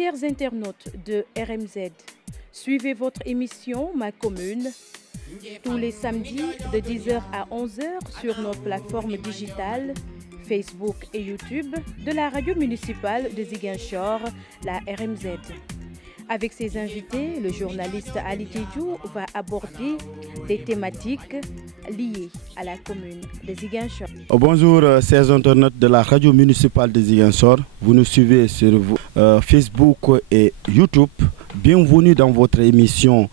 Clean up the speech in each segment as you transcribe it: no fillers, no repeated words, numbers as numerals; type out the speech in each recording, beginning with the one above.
Chers internautes de RMZ, suivez votre émission Ma Commune tous les samedis de 10h à 11h sur notre plateforme digitale Facebook et YouTube de la radio municipale de Ziguinchor, la RMZ. Avec ses invités, le journaliste Ali Diédhiou va aborder des thématiques liées à la commune de Ziguinchor. Bonjour, chers internautes de la radio municipale de Ziguinchor. Vous nous suivez sur Facebook et YouTube. Bienvenue dans votre émission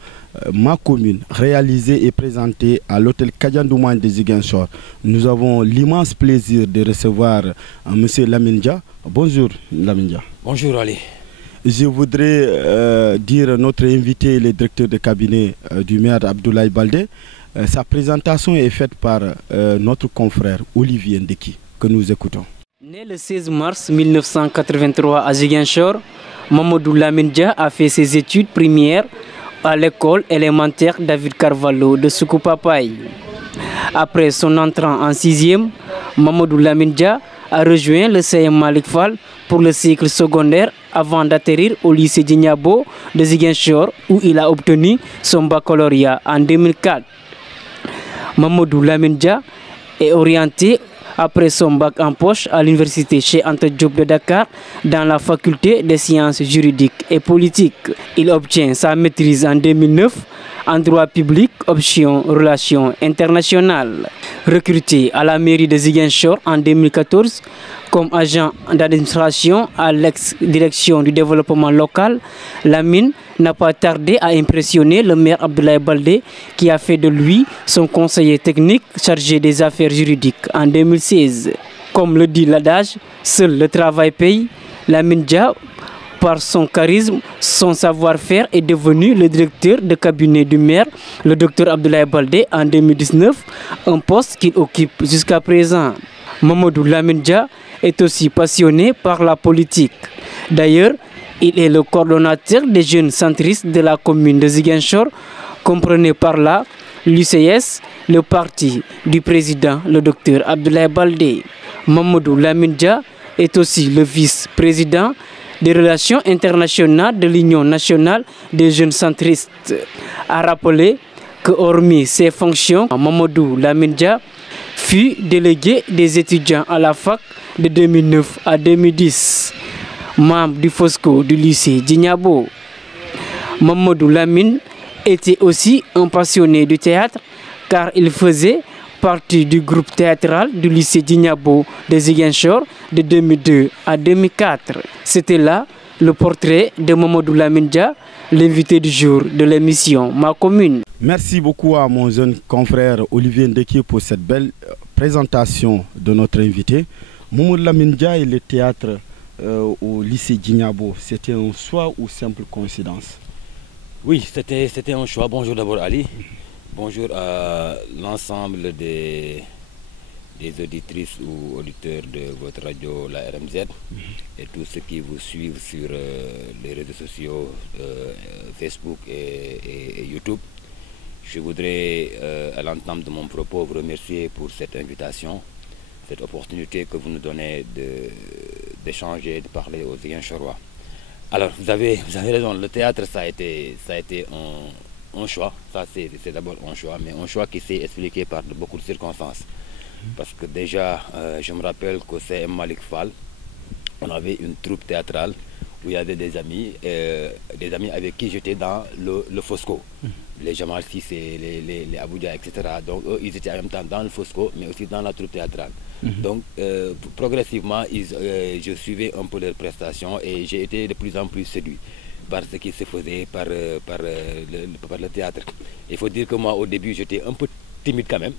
Ma Commune, réalisée et présentée à l'hôtel Kadiandouman de Ziguinchor. Nous avons l'immense plaisir de recevoir M. Lamine Dia. Bonjour Lamine Dia. Bonjour Ali. Je voudrais dire à notre invité, le directeur de cabinet du maire Abdoulaye Baldé. Sa présentation est faite par notre confrère Olivier Ndeki, que nous écoutons. Né le 16 mars 1983 à Ziguinchor, Mamadou Lamine Dia a fait ses études primaires à l'école élémentaire David Carvalho de Soukoupapaye. Après son entrant en 6e, Mamadou Lamine Dia a rejoint le CM Malick Fall pour le cycle secondaire avant d'atterrir au lycée Djignabo de Ziguinchor où il a obtenu son baccalauréat en 2004. Mamadou Lamine Dia est orienté après son bac en poche à l'université Cheikh Anta Diop de Dakar dans la faculté des sciences juridiques et politiques. Il obtient sa maîtrise en 2009 en droit public, option relations internationales. Recruté à la mairie de Ziguinchor en 2014 comme agent d'administration à l'ex-direction du développement local, Lamine n'a pas tardé à impressionner le maire Abdoulaye Baldé qui a fait de lui son conseiller technique chargé des affaires juridiques en 2016. Comme le dit l'adage, seul le travail paye. Lamine Dia, par son charisme, son savoir-faire, est devenu le directeur de cabinet du maire, le docteur Abdoulaye Baldé, en 2019, un poste qu'il occupe jusqu'à présent. Mamadou Lamine Dia est aussi passionné par la politique. D'ailleurs, il est le coordonnateur des jeunes centristes de la commune de Ziguinchor, comprenez par là l'UCS, le parti du président, le docteur Abdoulaye Baldé. Mamadou Lamine Dia est aussi le vice-président des relations internationales de l'Union nationale des jeunes centristes. A rappeler que hormis ses fonctions, Mamadou Lamine Dia fut délégué des étudiants à la fac de 2009 à 2010. Membre du FOSCO du lycée Djignabo. Mamadou Lamine était aussi un passionné du théâtre car il faisait partie du groupe théâtral du lycée Djignabo de Ziguinchor de 2002 à 2004. C'était là le portrait de Mamadou Lamine Dia, l'invité du jour de l'émission Ma Commune. Merci beaucoup à mon jeune confrère Olivier Ndeki pour cette belle présentation de notre invité. Mamadou Lamine Dia et le théâtre au lycée Djignabo, c'était un choix ou simple coïncidence? Oui, c'était un choix. Bonjour d'abord Ali. Bonjour à l'ensemble des auditrices ou auditeurs de votre radio, la RMZ, et tous ceux qui vous suivent sur les réseaux sociaux, Facebook et YouTube. Je voudrais, à l'entame de mon propos, vous remercier pour cette invitation, cette opportunité que vous nous donnez d'échanger, de parler aux Ziguinchorois. Alors, vous avez raison, le théâtre, ça a été un choix. Ça, c'est d'abord un choix, mais un choix qui s'est expliqué par beaucoup de circonstances. Parce que déjà, je me rappelle qu'au CM Malick Fall, on avait une troupe théâtrale où il y avait des amis avec qui j'étais dans le FOSCO. Les Jamal Sissé, les Abuja, etc. Donc eux, ils étaient en même temps dans le FOSCO, mais aussi dans la troupe théâtrale. Donc progressivement, je suivais un peu leurs prestations et j'ai été de plus en plus séduit par ce qui se faisait par le théâtre. Il faut dire que moi, au début, j'étais un peu timide quand même.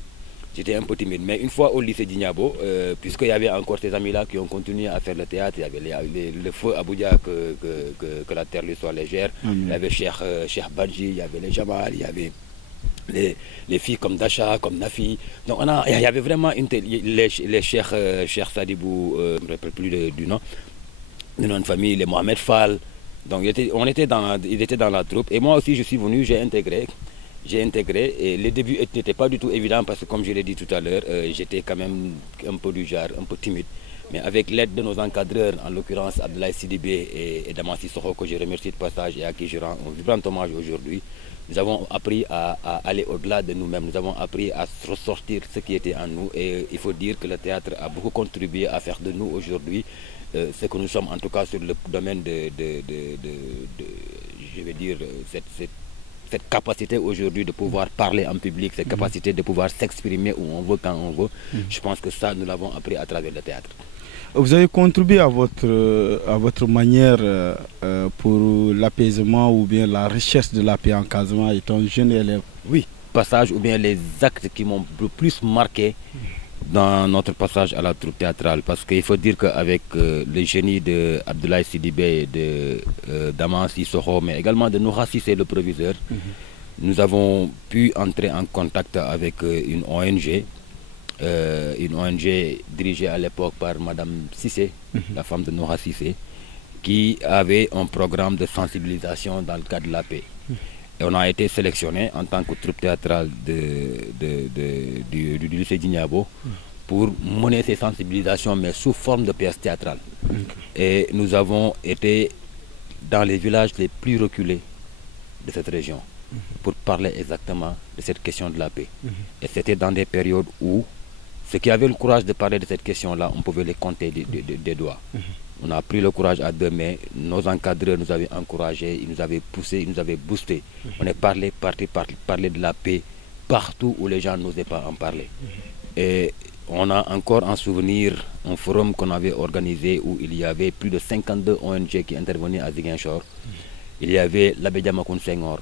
J'étais un peu timide, mais une fois au lycée Djignabo, puisqu'il y avait encore ces amis-là qui ont continué à faire le théâtre, il y avait le feu Abuja, que la terre lui soit légère, il y avait Cheikh Badji, il y avait les Jamal, il y avait les filles comme Dacha, comme Nafi. Donc il y avait vraiment les Cheikh Sadibou, je ne me rappelle plus du nom de famille, les Mohamed Fall. Donc ils étaient dans la troupe et moi aussi je suis venu, j'ai intégré et les débuts n'étaient pas du tout évidents parce que comme je l'ai dit tout à l'heure, j'étais quand même un peu du genre, un peu timide. Mais avec l'aide de nos encadreurs, en l'occurrence Abdoulaye Sidibé et Daman Sissoko, que je remercie de passage et à qui je rends un vibrant hommage aujourd'hui, nous avons appris à aller au-delà de nous-mêmes, nous avons appris à ressortir ce qui était en nous, et il faut dire que le théâtre a beaucoup contribué à faire de nous aujourd'hui ce que nous sommes, en tout cas sur le domaine je vais dire, cette capacité aujourd'hui de pouvoir parler en public, cette capacité de pouvoir s'exprimer où on veut, quand on veut. Je pense que ça, nous l'avons appris à travers le théâtre. Vous avez contribué à votre manière pour l'apaisement ou bien la recherche de la paix en Casamance étant jeune élève. Oui, passage ou bien les actes qui m'ont le plus marqué dans notre passage à la troupe théâtrale. Parce qu'il faut dire qu'avec le génie de Abdoulaye Sidibé, de Daman Sissoko, mais également de Noura Cissé, le proviseur, nous avons pu entrer en contact avec une ONG dirigée à l'époque par Madame Cissé, la femme de Noura Cissé, qui avait un programme de sensibilisation dans le cadre de la paix. Et on a été sélectionné en tant que troupe théâtrale du lycée d'Ignabo pour mener ces sensibilisations, mais sous forme de pièces théâtrales. Et nous avons été dans les villages les plus reculés de cette région pour parler exactement de cette question de la paix. Et c'était dans des périodes où ceux qui avaient le courage de parler de cette question-là, on pouvait les compter des doigts. On a pris le courage à deux mains, nos encadreurs nous avaient encouragés, ils nous avaient poussés, ils nous avaient boostés. On est parti parler de la paix partout où les gens n'osaient pas en parler. Et on a encore en souvenir un forum qu'on avait organisé où il y avait plus de 52 ONG qui intervenaient à Ziguinchor. Il y avait l'abbé Diamacoune Senghor,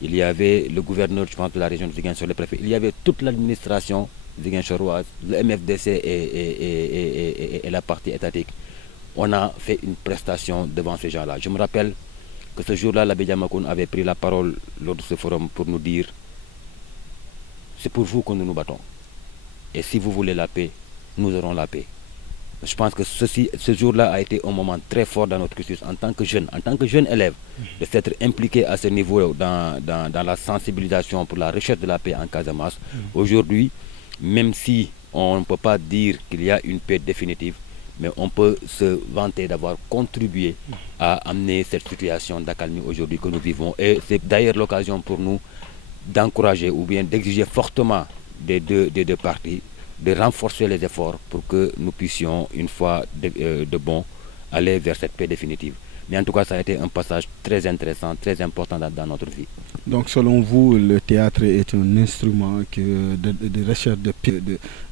il y avait le gouverneur, je pense, de la région de Ziguinchor, le préfet, il y avait toute l'administration ziguinchoroise, le MFDC et la partie étatique. On a fait une prestation devant ces gens-là. Je me rappelle que ce jour-là, l'abbé Diamacoune avait pris la parole lors de ce forum pour nous dire « C'est pour vous que nous nous battons. Et si vous voulez la paix, nous aurons la paix. » Je pense que ce jour-là a été un moment très fort dans notre cursus en tant que jeune élève, de s'être impliqué à ce niveau dans la sensibilisation pour la recherche de la paix en Casamance. Aujourd'hui, même si on ne peut pas dire qu'il y a une paix définitive, mais on peut se vanter d'avoir contribué à amener cette situation d'accalmie aujourd'hui que nous vivons. Et c'est d'ailleurs l'occasion pour nous d'encourager ou bien d'exiger fortement des deux parties de renforcer les efforts pour que nous puissions, une fois de bon, aller vers cette paix définitive. Mais en tout cas, ça a été un passage très intéressant, très important dans notre vie. Donc selon vous, le théâtre est un instrument de recherche de paix,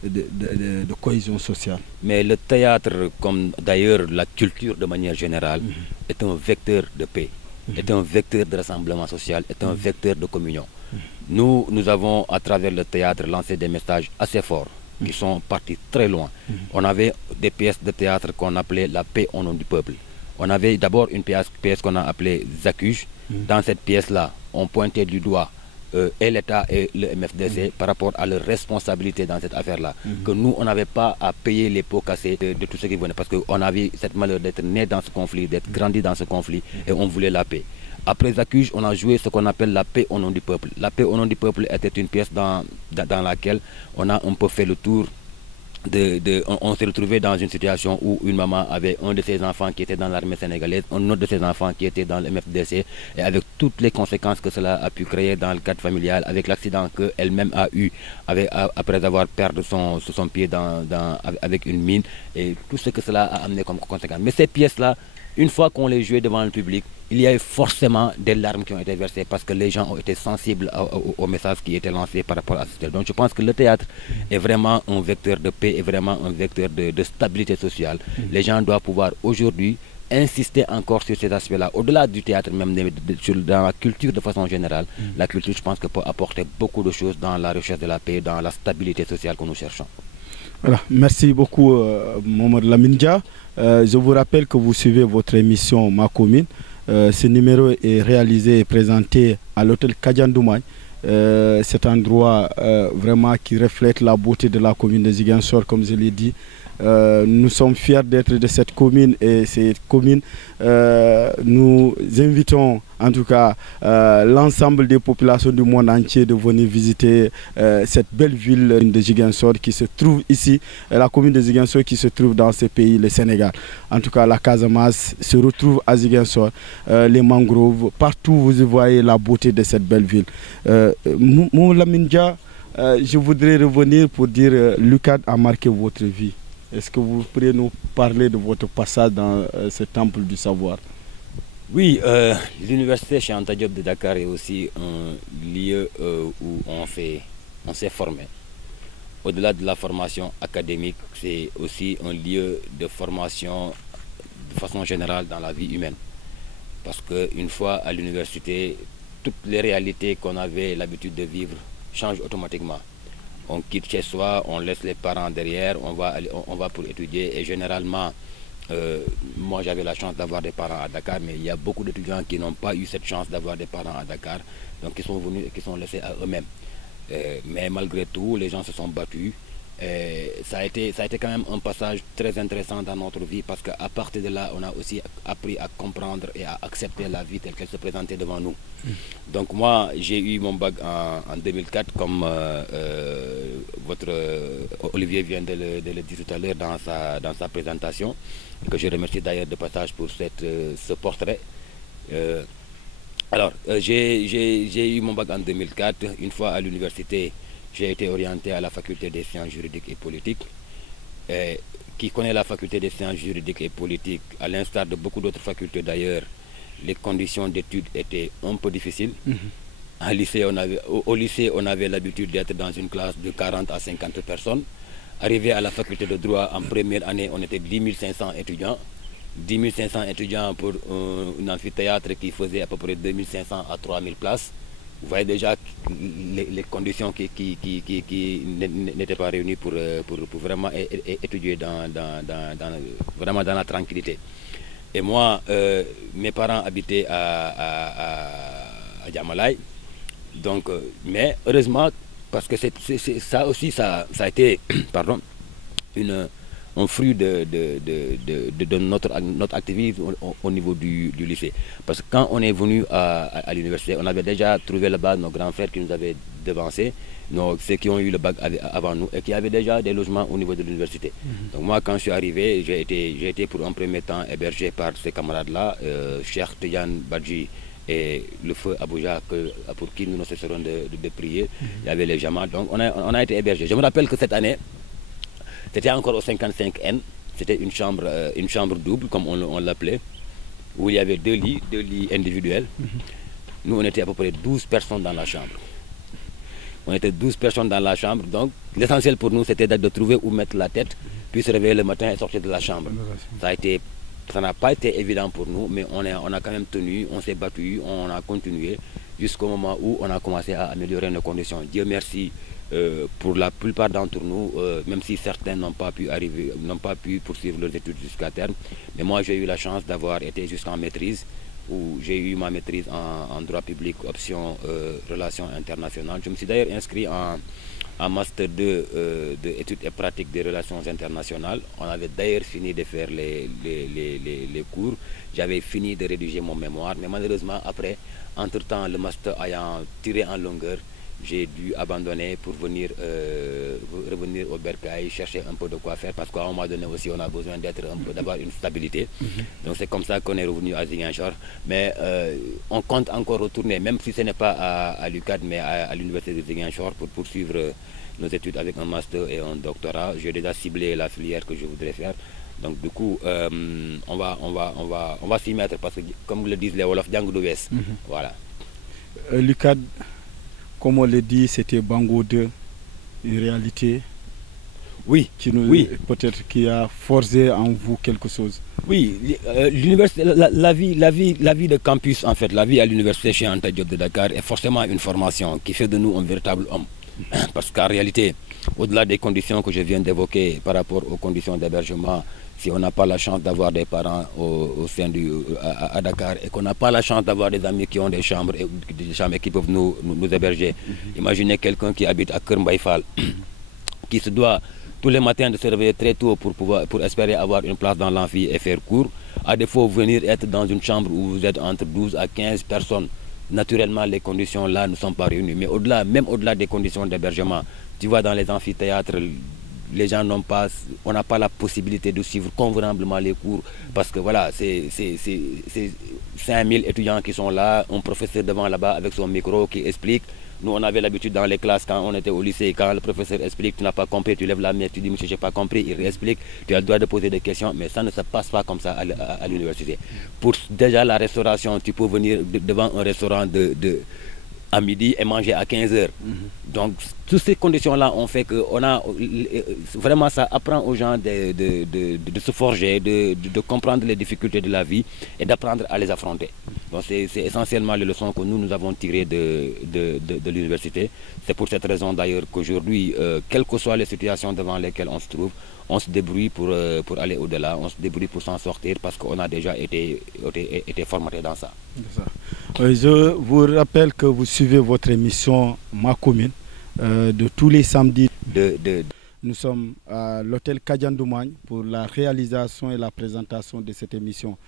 de cohésion sociale? Mais le théâtre, comme d'ailleurs la culture de manière générale, est un vecteur de paix, est un vecteur de rassemblement social, est un vecteur de communion. Nous avons, à travers le théâtre, lancé des messages assez forts, qui sont partis très loin. On avait des pièces de théâtre qu'on appelait la paix au nom du peuple. On avait d'abord une pièce qu'on a appelée Zakuj. Dans cette pièce-là, on pointait du doigt et l'État et le MFDC par rapport à leur responsabilité dans cette affaire-là. Que nous, on n'avait pas à payer les pots cassés de tout ce qui venait, parce qu'on avait cette malheur d'être né dans ce conflit, d'être grandi dans ce conflit, et on voulait la paix. Après Zakuj, on a joué ce qu'on appelle la paix au nom du peuple. La paix au nom du peuple était une pièce dans laquelle on a un peu fait le tour. On s'est retrouvé dans une situation où une maman avait un de ses enfants qui était dans l'armée sénégalaise, un autre de ses enfants qui était dans le MFDC, et avec toutes les conséquences que cela a pu créer dans le cadre familial, avec l'accident qu'elle-même a eu après avoir perdu son pied avec une mine, et tout ce que cela a amené comme conséquence. Mais ces pièces-là, une fois qu'on les jouait devant le public, il y a eu forcément des larmes qui ont été versées parce que les gens ont été sensibles au message qui était lancé par rapport à ce thème. Donc je pense que le théâtre est vraiment un vecteur de paix, est vraiment un vecteur de stabilité sociale. Les gens doivent pouvoir aujourd'hui insister encore sur ces aspects-là. Au-delà du théâtre, même dans la culture de façon générale, la culture, je pense, que peut apporter beaucoup de choses dans la recherche de la paix, dans la stabilité sociale que nous cherchons. Voilà, merci beaucoup Mohamed Lamine Dia. Je vous rappelle que vous suivez votre émission Ma Commune. Ce numéro est réalisé et présenté à l'hôtel Kadiandoumaï. Cet endroit vraiment qui reflète la beauté de la commune de Ziguinchor, comme je l'ai dit, Nous sommes fiers d'être de cette commune et cette commune, nous invitons en tout cas l'ensemble des populations du monde entier de venir visiter cette belle ville de Ziguinchor qui se trouve ici, la commune de Ziguinchor qui se trouve dans ce pays, le Sénégal. En tout cas, la Casamance se retrouve à Ziguinchor, les mangroves, partout vous voyez la beauté de cette belle ville. Lamine Dia, je voudrais revenir pour dire l'UCAD a marqué votre vie. Est-ce que vous pourriez nous parler de votre passage dans ce temple du savoir? Oui, l'université Cheikh Anta Diop de Dakar est aussi un lieu où on s'est formé. Au-delà de la formation académique, c'est aussi un lieu de formation de façon générale dans la vie humaine. Parce qu'une fois à l'université, toutes les réalités qu'on avait l'habitude de vivre changent automatiquement. On quitte chez soi, on laisse les parents derrière, on va pour étudier et généralement, moi j'avais la chance d'avoir des parents à Dakar, mais il y a beaucoup d'étudiants qui n'ont pas eu cette chance d'avoir des parents à Dakar, donc qui sont venus et qui sont laissés à eux-mêmes. Mais malgré tout, les gens se sont battus. Ça a été quand même un passage très intéressant dans notre vie parce qu'à partir de là, on a aussi appris à comprendre et à accepter la vie telle qu'elle se présentait devant nous. Donc moi, j'ai eu mon bac en 2004 comme votre Olivier vient de le dire tout à l'heure dans sa présentation, que je remercie d'ailleurs de passage pour ce portrait. Alors, j'ai eu mon bac en 2004. Une fois à l'université, j'ai été orienté à la faculté des sciences juridiques et politiques. Qui connaît la faculté des sciences juridiques et politiques, à l'instar de beaucoup d'autres facultés d'ailleurs, les conditions d'études étaient un peu difficiles. Au lycée, on avait l'habitude d'être dans une classe de 40 à 50 personnes. Arrivé à la faculté de droit, en première année, on était 10 500 étudiants. 10 500 étudiants pour un amphithéâtre qui faisait à peu près 2500 à 3000 places. Vous voyez déjà les conditions qui n'étaient pas réunies pour vraiment étudier vraiment dans la tranquillité. Et moi, mes parents habitaient à Djamalai. Donc, mais heureusement, parce que ça aussi, ça a été pardon, un fruit de notre activisme au niveau du lycée. Parce que quand on est venu à l'université, on avait déjà trouvé là-bas nos grands frères qui nous avaient devancés, ceux qui ont eu le bac avant nous et qui avaient déjà des logements au niveau de l'université. Donc moi, quand je suis arrivé, j'ai été pour un premier temps hébergé par ces camarades-là, Cheikh Tidiane Badji et le feu Abuja, pour qui nous ne cesserons de prier. Il y avait les Jamas, donc on a été hébergés. Je me rappelle que cette année, c'était encore au 55N, c'était une chambre double, comme on l'appelait, où il y avait deux lits individuels. Nous, on était à peu près 12 personnes dans la chambre. On était 12 personnes dans la chambre, donc l'essentiel pour nous, c'était de trouver où mettre la tête, puis se réveiller le matin et sortir de la chambre. Ça n'a pas été évident pour nous, mais on a quand même tenu, on s'est battu, on a continué, jusqu'au moment où on a commencé à améliorer nos conditions. Dieu merci. Pour la plupart d'entre nous, même si certains n'ont pas pu poursuivre leurs études jusqu'à terme, mais moi j'ai eu la chance d'avoir été jusqu'en maîtrise, où j'ai eu ma maîtrise en droit public, option relations internationales. Je me suis d'ailleurs inscrit en master 2 d'études et pratiques des relations internationales. On avait d'ailleurs fini de faire les cours, j'avais fini de rédiger mon mémoire, mais malheureusement après, entre-temps, le master ayant tiré en longueur, j'ai dû abandonner pour revenir au Bercail, chercher un peu de quoi faire, parce qu'à un moment donné aussi on a besoin d'avoir une stabilité. Donc c'est comme ça qu'on est revenu à Ziguinchor. Mais on compte encore retourner, même si ce n'est pas à l'UCAD, mais à l'université de Ziguinchor pour poursuivre nos études avec un master et un doctorat. J'ai déjà ciblé la filière que je voudrais faire. Donc du coup, on va s'y mettre, parce que comme le disent les Wolof, Djang du Wess. Voilà. L'UCAD, comme on l'a dit, c'était Bango 2, une réalité. Oui, peut-être qui a forgé en vous quelque chose. Oui, l'université, la vie de campus, en fait, la vie à l'université Cheikh Anta Diop de Dakar est forcément une formation qui fait de nous un véritable homme. Parce qu'en réalité, au-delà des conditions que je viens d'évoquer par rapport aux conditions d'hébergement, si on n'a pas la chance d'avoir des parents au sein à Dakar et qu'on n'a pas la chance d'avoir des amis qui ont des chambres et qui peuvent nous héberger, imaginez quelqu'un qui habite à Kermbaïfal, qui se doit tous les matins de se réveiller très tôt pour espérer avoir une place dans l'amphi et faire cours. À défaut, venir être dans une chambre où vous êtes entre 12 à 15 personnes. Naturellement, les conditions là ne sont pas réunies. Mais au-delà, même au-delà des conditions d'hébergement, tu vois, dans les amphithéâtres, les gens on n'a pas la possibilité de suivre convenablement les cours parce que voilà, c'est 5000 étudiants qui sont là, un professeur devant là-bas avec son micro qui explique. Nous, on avait l'habitude dans les classes, quand on était au lycée, quand le professeur explique, tu n'as pas compris, tu lèves la main, tu dis, monsieur, je n'ai pas compris, il réexplique, tu as le droit de poser des questions, mais ça ne se passe pas comme ça à l'université. Pour déjà la restauration, tu peux venir devant un restaurant à midi et manger à 15h. Donc, toutes ces conditions-là ont fait que vraiment, ça apprend aux gens de se forger, de comprendre les difficultés de la vie et d'apprendre à les affronter. Donc, c'est essentiellement les leçons que nous avons tirées de l'université. C'est pour cette raison d'ailleurs qu'aujourd'hui, quelles que soient les situations devant lesquelles on se trouve, on se débrouille pour aller au-delà, on se débrouille pour s'en sortir parce qu'on a déjà été formaté dans ça. Je vous rappelle que vous suivez votre émission Ma Commune de tous les samedis. Nous sommes à l'hôtel Kadiandoumagne pour la réalisation et la présentation de cette émission.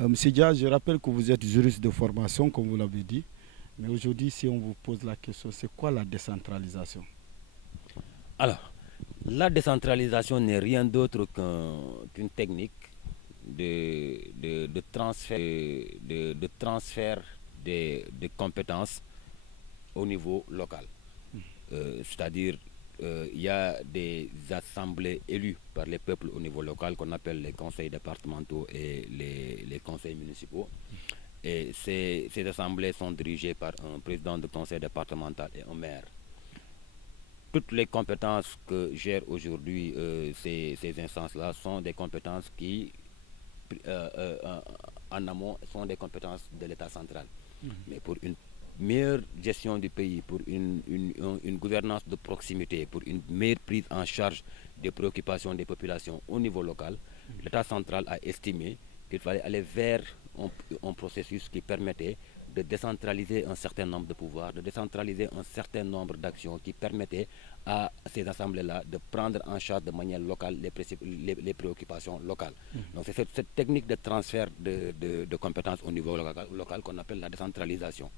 Monsieur Dia, je rappelle que vous êtes juriste de formation, comme vous l'avez dit. Mais aujourd'hui, si on vous pose la question, c'est quoi la décentralisation? Alors, la décentralisation n'est rien d'autre qu'une technique de transfert de compétences au niveau local. C'est-à-dire, il y a des assemblées élues par les peuples au niveau local qu'on appelle les conseils départementaux et les conseils municipaux. Et ces assemblées sont dirigées par un président de conseil départemental et un maire. Toutes les compétences que gèrent aujourd'hui ces instances-là sont des compétences qui, en amont, sont des compétences de l'État central. Mais pour une meilleure gestion du pays, pour une gouvernance de proximité, pour une meilleure prise en charge des préoccupations des populations au niveau local, l'État central a estimé qu'il fallait aller vers un processus qui permettait de décentraliser un certain nombre de pouvoirs, de décentraliser un certain nombre d'actions qui permettaient à ces assemblées-là de prendre en charge de manière locale les préoccupations locales. Donc c'est cette technique de transfert de compétences au niveau local qu'on appelle la décentralisation.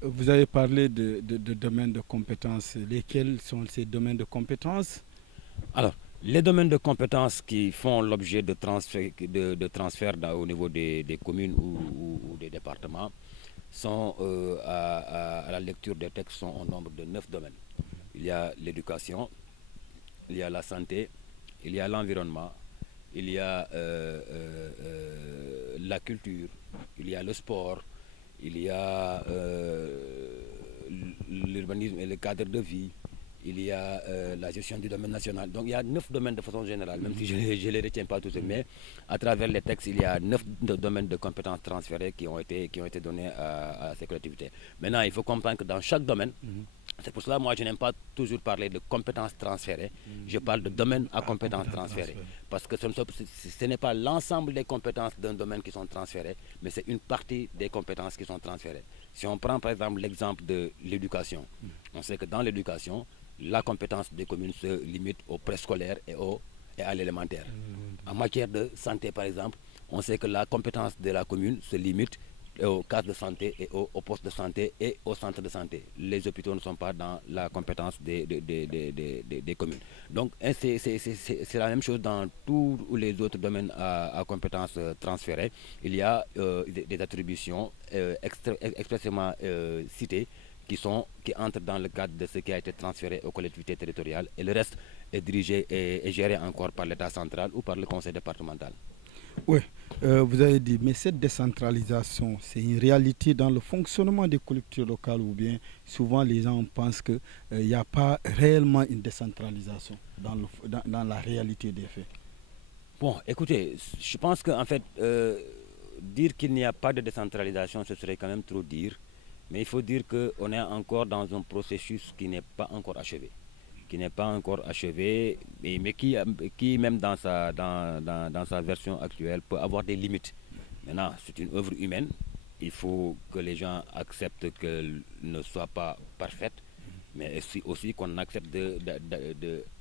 Vous avez parlé de domaines de compétences. Lesquels sont ces domaines de compétences? Alors, les domaines de compétences qui font l'objet de transfert au niveau des communes ou des départements sont, à la lecture des textes, sont au nombre de 9 domaines. Il y a l'éducation, il y a la santé, il y a l'environnement, il y a la culture, il y a le sport, il y a l'urbanisme et le cadre de vie, il y a la gestion du domaine national. Donc il y a 9 domaines de façon générale, même si je ne les retiens pas tous, mais à travers les textes, il y a 9 domaines de compétences transférées qui ont été donnés à ces collectivités. Maintenant, il faut comprendre que dans chaque domaine, c'est pour cela que moi je n'aime pas toujours parler de compétences transférées, je parle de domaine à compétences transférées. Parce que ce n'est pas l'ensemble des compétences d'un domaine qui sont transférées, mais c'est une partie des compétences qui sont transférées. Si on prend par exemple l'exemple de l'éducation, on sait que dans l'éducation, la compétence des communes se limite au préscolaire et à l'élémentaire. En matière de santé par exemple, on sait que la compétence de la commune se limite aux cases de santé et aux postes de santé et aux centres de santé. Les hôpitaux ne sont pas dans la compétence des communes. Donc c'est la même chose dans tous les autres domaines à compétences transférées. Il y a des attributions expressément citées qui entrent dans le cadre de ce qui a été transféré aux collectivités territoriales, et le reste est dirigé et géré encore par l'État central ou par le conseil départemental. Oui, vous avez dit, mais cette décentralisation, c'est une réalité dans le fonctionnement des collectivités locales, ou bien souvent les gens pensent qu'il n'y a pas réellement une décentralisation dans la réalité des faits? Bon, écoutez, je pense qu'en fait, dire qu'il n'y a pas de décentralisation, ce serait quand même trop dire. Mais il faut dire qu'on est encore dans un processus qui n'est pas encore achevé. Mais qui même dans sa version actuelle, peut avoir des limites. Maintenant, c'est une œuvre humaine. Il faut que les gens acceptent qu'elle ne soit pas parfaite. mais aussi qu'on accepte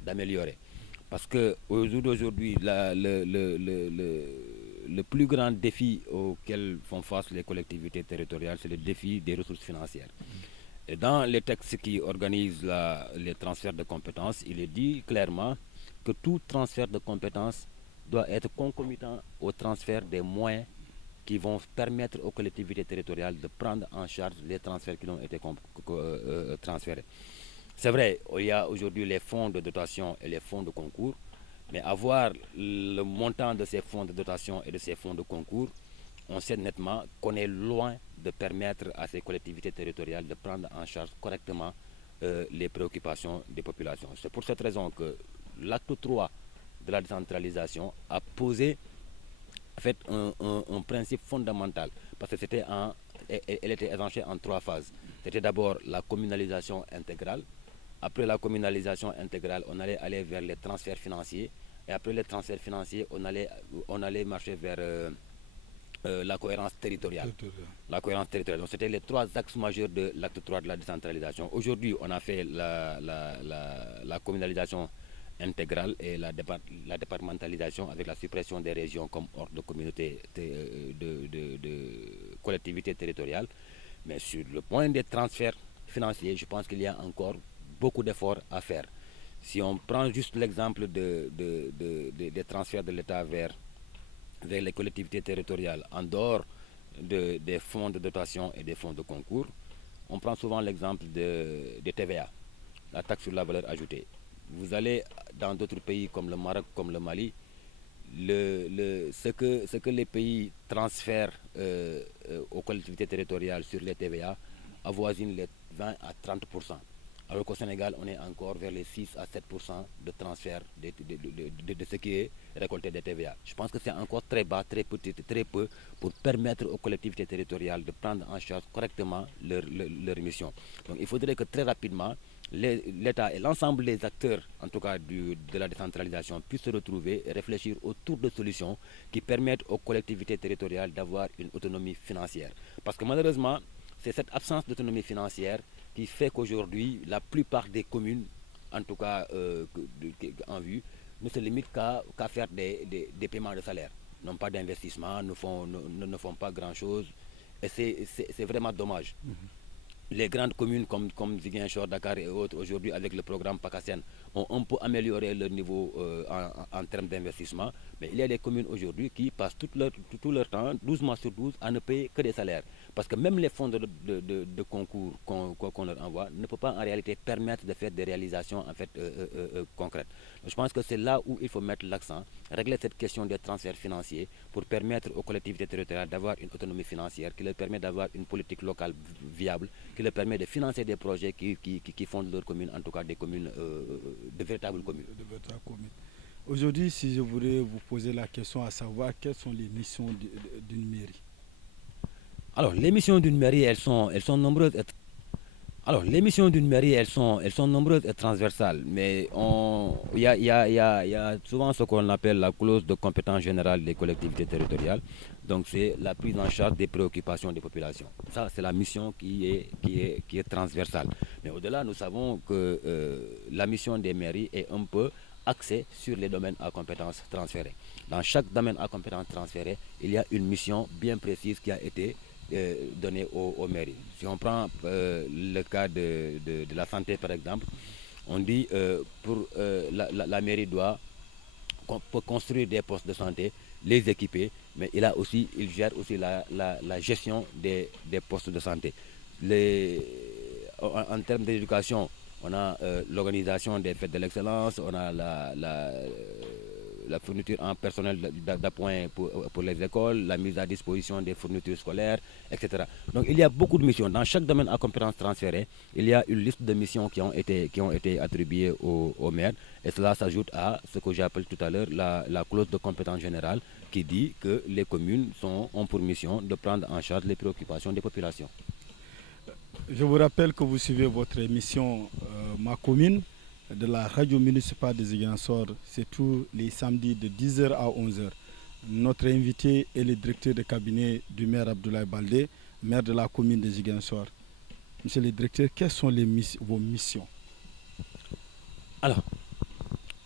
d'améliorer. Parce qu'au jour d'aujourd'hui, le plus grand défi auquel font face les collectivités territoriales, c'est le défi des ressources financières. Et dans les textes qui organisent les transferts de compétences, il est dit clairement que tout transfert de compétences doit être concomitant au transfert des moyens qui vont permettre aux collectivités territoriales de prendre en charge les transferts qui ont été transférés. C'est vrai, il y a aujourd'hui les fonds de dotation et les fonds de concours, mais avoir le montant de ces fonds de dotation et de ces fonds de concours, on sait nettement qu'on est loin de permettre à ces collectivités territoriales de prendre en charge correctement les préoccupations des populations. C'est pour cette raison que l'acte 3 de la décentralisation a posé en fait un principe fondamental, parce que elle était évanchée en 3 phases. C'était d'abord la communalisation intégrale. Après la communalisation intégrale, on allait aller vers les transferts financiers. Et après les transferts financiers, on allait marcher vers la cohérence territoriale. La cohérence territoriale. Donc c'était les 3 axes majeurs de l'acte 3 de la décentralisation. Aujourd'hui, on a fait la communalisation intégrale et la départementalisation avec la suppression des régions comme ordre de communauté de collectivités territoriales. Mais sur le point des transferts financiers, je pense qu'il y a encore beaucoup d'efforts à faire. Si on prend juste l'exemple des transferts de l'État vers les collectivités territoriales en dehors des fonds de dotation et des fonds de concours, on prend souvent l'exemple de TVA, la taxe sur la valeur ajoutée. Vous allez dans d'autres pays comme le Maroc, comme le Mali, ce que les pays transfèrent aux collectivités territoriales sur les TVA avoisine les 20 à 30%. Alors qu'au Sénégal, on est encore vers les 6 à 7% de transfert de ce qui est récolté des TVA. Je pense que c'est encore très bas, très petit, très peu pour permettre aux collectivités territoriales de prendre en charge correctement leur mission. Donc il faudrait que très rapidement, l'État et l'ensemble des acteurs, en tout cas de la décentralisation, puissent se retrouver et réfléchir autour de solutions qui permettent aux collectivités territoriales d'avoir une autonomie financière. Parce que malheureusement, c'est cette absence d'autonomie financière qui fait qu'aujourd'hui, la plupart des communes, en tout cas en vue, ne se limitent qu'à faire des paiements de salaire. N'ont pas d'investissement, ne font pas grand-chose. Et c'est vraiment dommage. Les grandes communes comme Ziguinchor, Dakar et autres, aujourd'hui avec le programme PACASEN, ont un peu amélioré leur niveau en termes d'investissement. Mais il y a des communes aujourd'hui qui passent tout leur temps, 12 mois sur 12, à ne payer que des salaires. Parce que même les fonds de concours qu'on leur envoie ne peuvent pas en réalité permettre de faire des réalisations en fait, concrètes. Donc, je pense que c'est là où il faut mettre l'accent, régler cette question des transferts financiers pour permettre aux collectivités territoriales d'avoir une autonomie financière qui leur permet d'avoir une politique locale viable, qui leur permet de financer des projets qui font de leur commune, en tout cas des communes, de véritables communes. Aujourd'hui, si je voudrais vous poser la question à savoir quelles sont les missions d'une mairie. Alors, les missions d'une mairie, elles sont nombreuses. Alors, les missions d'une mairie, elles sont nombreuses et transversales, mais il y a souvent ce qu'on appelle la clause de compétence générale des collectivités territoriales. Donc, c'est la prise en charge des préoccupations des populations. Ça, c'est la mission qui est transversale. Mais au-delà, nous savons que la mission des mairies est un peu axée sur les domaines à compétences transférées. Dans chaque domaine à compétences transférées, il y a une mission bien précise qui a été donnée aux mairies. Si on prend le cas de la santé par exemple, on dit pour la mairie peut construire des postes de santé, les équiper, mais il gère aussi la gestion des postes de santé. En termes d'éducation, on a l'organisation des fêtes de l'excellence, on a la fourniture en personnel d'appoint pour les écoles, la mise à disposition des fournitures scolaires, etc. Donc il y a beaucoup de missions. Dans chaque domaine à compétences transférées, il y a une liste de missions qui ont été attribuées aux maires. Et cela s'ajoute à ce que j'appelle tout à l'heure la clause de compétence générale qui dit que les communes ont pour mission de prendre en charge les préoccupations des populations. Je vous rappelle que vous suivez votre émission Ma Commune de la radio municipale de Ziguinchor. C'est tous les samedis de 10h à 11h. Notre invité est le directeur de cabinet du maire Abdoulaye Baldé, maire de la commune de Ziguinchor. Monsieur le directeur, quelles sont vos missions? Alors,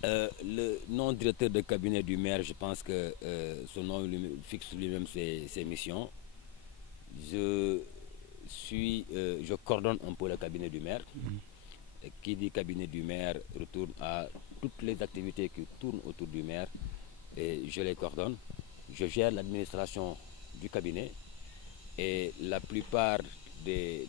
le non-directeur de cabinet du maire, je pense que son nom fixe lui-même ses missions. Je coordonne un peu le cabinet du maire. Et qui dit cabinet du maire retourne à toutes les activités qui tournent autour du maire et je les coordonne. Je gère l'administration du cabinet et la plupart des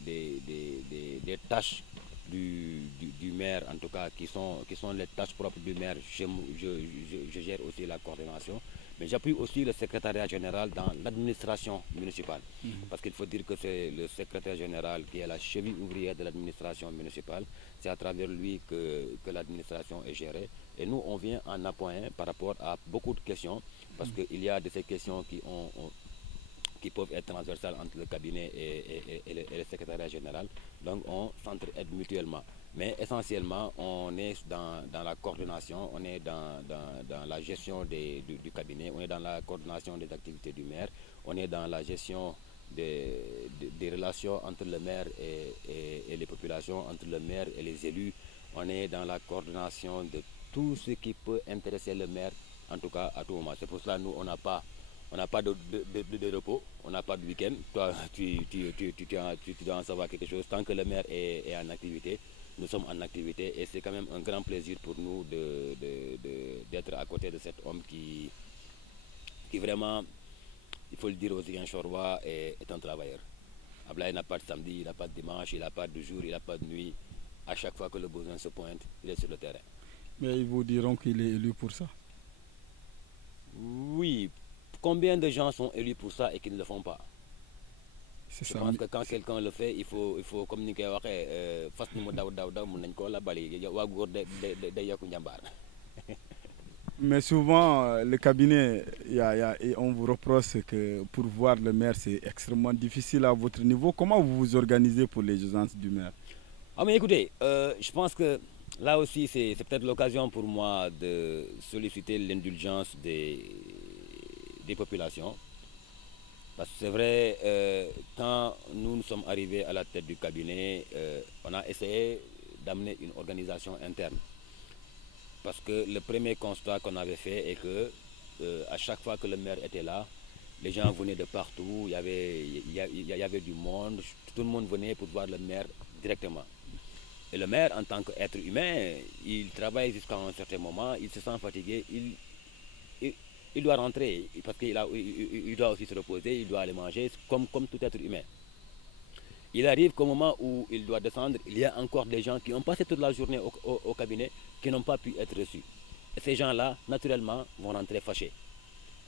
tâches du maire, en tout cas, qui sont les tâches propres du maire, je gère aussi la coordination. Mais j'appuie aussi le secrétariat général dans l'administration municipale. Parce qu'il faut dire que c'est le secrétaire général qui est la cheville ouvrière de l'administration municipale. C'est à travers lui que l'administration est gérée. Et nous, on vient en appoint par rapport à beaucoup de questions. Parce qu'il y a de ces questions qui peuvent être transversales entre le cabinet et le secrétariat général. Donc on s'entraide mutuellement. Mais essentiellement, on est dans la coordination, on est dans la gestion du cabinet, on est dans la coordination des activités du maire, on est dans la gestion des relations entre le maire et les populations, entre le maire et les élus. On est dans la coordination de tout ce qui peut intéresser le maire, en tout cas à tout moment. C'est pour cela que nous, on n'a pas de repos, on n'a pas de week-end. Toi, tu dois en savoir quelque chose. Tant que le maire est en activité, nous sommes en activité et c'est quand même un grand plaisir pour nous d'être à côté de cet homme qui vraiment, il faut le dire aux Ziguinchorois, est un travailleur. Ablaye n'a pas de samedi, il n'a pas de dimanche, il n'a pas de jour, il n'a pas de nuit. À chaque fois que le besoin se pointe, il est sur le terrain. Mais ils vous diront qu'il est élu pour ça? Oui. Combien de gens sont élus pour ça et qui ne le font pas? Je pense que quand quelqu'un le fait, il faut communiquer. Mais souvent, le cabinet, on vous reproche que pour voir le maire, c'est extrêmement difficile à votre niveau. Comment vous vous organisez pour les audiences du maire? Ah mais écoutez, je pense que là aussi, c'est peut-être l'occasion pour moi de solliciter l'indulgence des populations. Parce que c'est vrai, quand nous sommes arrivés à la tête du cabinet, on a essayé d'amener une organisation interne. Parce que le premier constat qu'on avait fait est que à chaque fois que le maire était là, les gens venaient de partout, il y avait du monde, tout le monde venait pour voir le maire directement. Et le maire, en tant qu'être humain, il travaille jusqu'à un certain moment, il se sent fatigué, il doit rentrer parce qu'il doit aussi se reposer, il doit aller manger comme tout être humain. Il arrive qu'au moment où il doit descendre, il y a encore des gens qui ont passé toute la journée au cabinet qui n'ont pas pu être reçus. Et ces gens-là, naturellement, vont rentrer fâchés.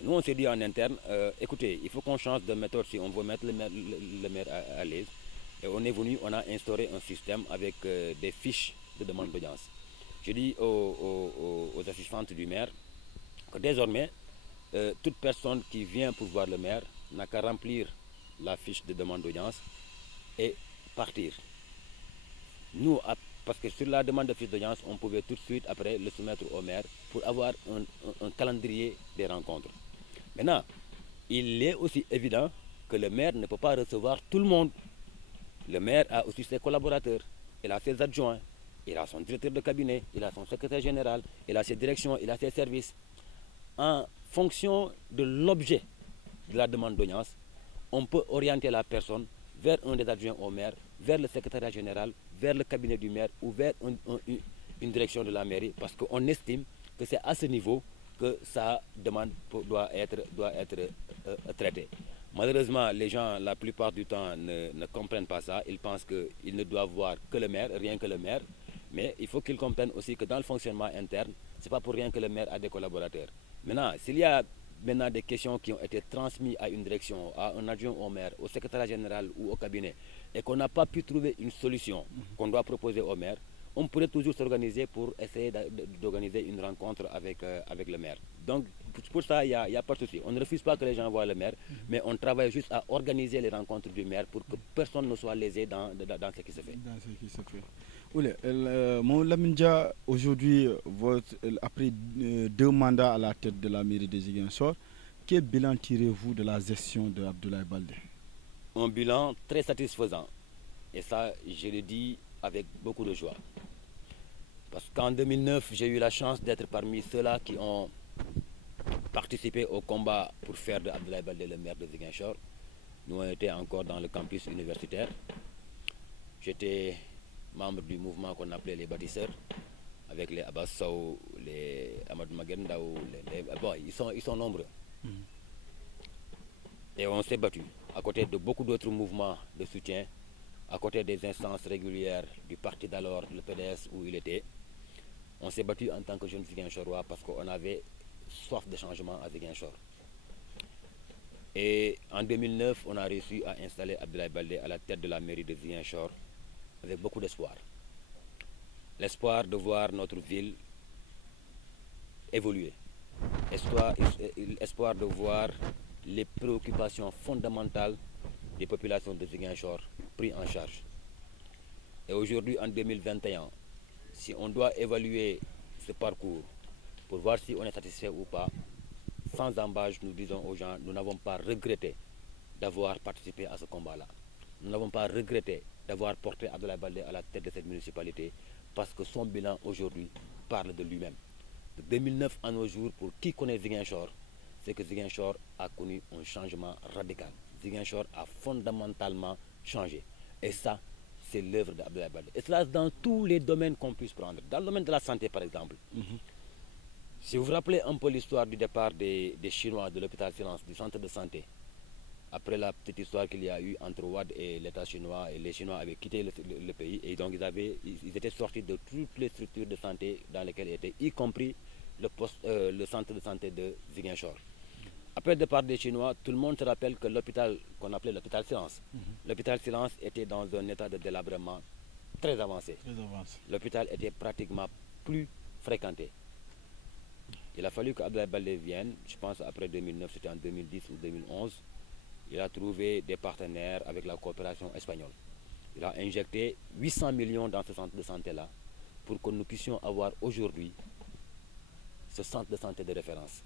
Nous, on s'est dit en interne, écoutez, il faut qu'on change de méthode si on veut mettre le maire à l'aise. Et on est venu, on a instauré un système avec des fiches de demande d'audience. Je dis aux assistantes du maire que désormais, toute personne qui vient pour voir le maire n'a qu'à remplir la fiche de demande d'audience et partir. Nous, parce que sur la demande de fiche d'audience, on pouvait tout de suite après le soumettre au maire pour avoir un calendrier des rencontres. Maintenant, il est aussi évident que le maire ne peut pas recevoir tout le monde. Le maire a aussi ses collaborateurs, il a ses adjoints, il a son directeur de cabinet, il a son secrétaire général, il a ses directions, il a ses services. En fonction de l'objet de la demande d'audience, on peut orienter la personne vers un des adjoints au maire, vers le secrétariat général, vers le cabinet du maire ou vers une direction de la mairie parce qu'on estime que c'est à ce niveau que sa demande doit être traitée. Malheureusement, les gens, la plupart du temps, ne comprennent pas ça. Ils pensent qu'ils ne doivent voir que le maire, rien que le maire. Mais il faut qu'ils comprennent aussi que dans le fonctionnement interne, ce n'est pas pour rien que le maire a des collaborateurs. Maintenant, s'il y a des questions qui ont été transmises à une direction, à un adjoint au maire, au secrétaire général ou au cabinet, et qu'on n'a pas pu trouver une solution qu'on doit proposer au maire, on pourrait toujours s'organiser pour essayer d'organiser une rencontre avec le maire. Donc, pour ça, il n'y a pas de souci. On ne refuse pas que les gens voient le maire, mais on travaille juste à organiser les rencontres du maire pour que personne ne soit lésé dans ce qui se fait. Dans ce qui se fait. Oulé, Lamine Dia, aujourd'hui, après 2 mandats à la tête de la mairie de Ziguinchor, quel bilan tirez-vous de la gestion de Abdoulaye Baldé? Un bilan très satisfaisant. Et ça, je le dis avec beaucoup de joie. Parce qu'en 2009, j'ai eu la chance d'être parmi ceux-là qui ont participé au combat pour faire de Abdoulaye Baldé le maire de Ziguinchor. Nous, on était encore dans le campus universitaire. J'étais membre du mouvement qu'on appelait les bâtisseurs, avec les Abbas Sow, les Amadou Magendaou, bon, ils sont nombreux. Et on s'est battu à côté de beaucoup d'autres mouvements de soutien, à côté des instances régulières du parti d'alors, le PDS, où il était. On s'est battu en tant que jeune Ziguinchorois parce qu'on avait soif de changement à Ziguinchor. Et en 2009, on a réussi à installer Abdoulaye Baldé à la tête de la mairie de Ziguinchor avec beaucoup d'espoir. L'espoir de voir notre ville évoluer. Espoir de voir les préoccupations fondamentales des populations de Ziguinchor prises en charge. Et aujourd'hui, en 2021, si on doit évaluer ce parcours pour voir si on est satisfait ou pas, sans embâche, nous disons aux gens, nous n'avons pas regretté d'avoir participé à ce combat-là. Nous n'avons pas regretté d'avoir porté Abdoulaye Baldé à la tête de cette municipalité parce que son bilan aujourd'hui parle de lui-même. De 2009 à nos jours, pour qui connaît Ziguinchor, c'est que Ziguinchor a connu un changement radical. Ziguinchor a fondamentalement changé. Et ça, c'est l'œuvre d'Abdoulaye Baldé. Et cela dans tous les domaines qu'on puisse prendre. Dans le domaine de la santé, par exemple. Si vous vous rappelez un peu l'histoire du départ des Chinois de l'hôpital Silence, du centre de santé, après la petite histoire qu'il y a eu entre Ouad et l'État chinois, et les Chinois avaient quitté le pays, et donc ils étaient sortis de toutes les structures de santé dans lesquelles ils étaient, y compris le centre de santé de Ziguinchor. Après le départ des Chinois, tout le monde se rappelle que l'hôpital qu'on appelait l'hôpital Silence, l'hôpital Silence était dans un état de délabrement très avancé. L'hôpital était pratiquement plus fréquenté. Il a fallu qu'Abdoulaye Baldé vienne, je pense après 2009, c'était en 2010 ou 2011, il a trouvé des partenaires avec la coopération espagnole. Il a injecté 800 millions dans ce centre de santé-là pour que nous puissions avoir aujourd'hui ce centre de santé de référence.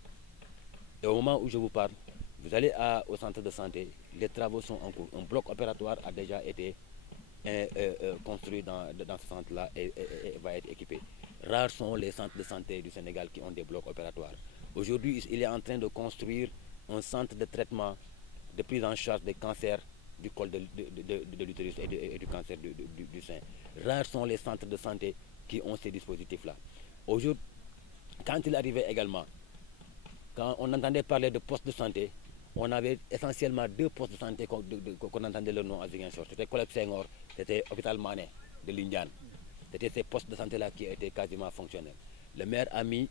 Et au moment où je vous parle, vous allez au centre de santé, les travaux sont en cours. Un bloc opératoire a déjà été construit dans ce centre-là et va être équipé. Rares sont les centres de santé du Sénégal qui ont des blocs opératoires. Aujourd'hui, il est en train de construire un centre de traitement, de prise en charge des cancers du col de l'utérus et du cancer du sein. Rares sont les centres de santé qui ont ces dispositifs-là. Aujourd'hui, quand il arrivait également, quand on entendait parler de postes de santé, on avait essentiellement deux postes de santé qu'on entendait le nom à Ziguinchor. C'était Colette Senghor, c'était Hôpital Mané de Lindiane. C'était ces postes de santé-là qui étaient quasiment fonctionnels. Le maire a mis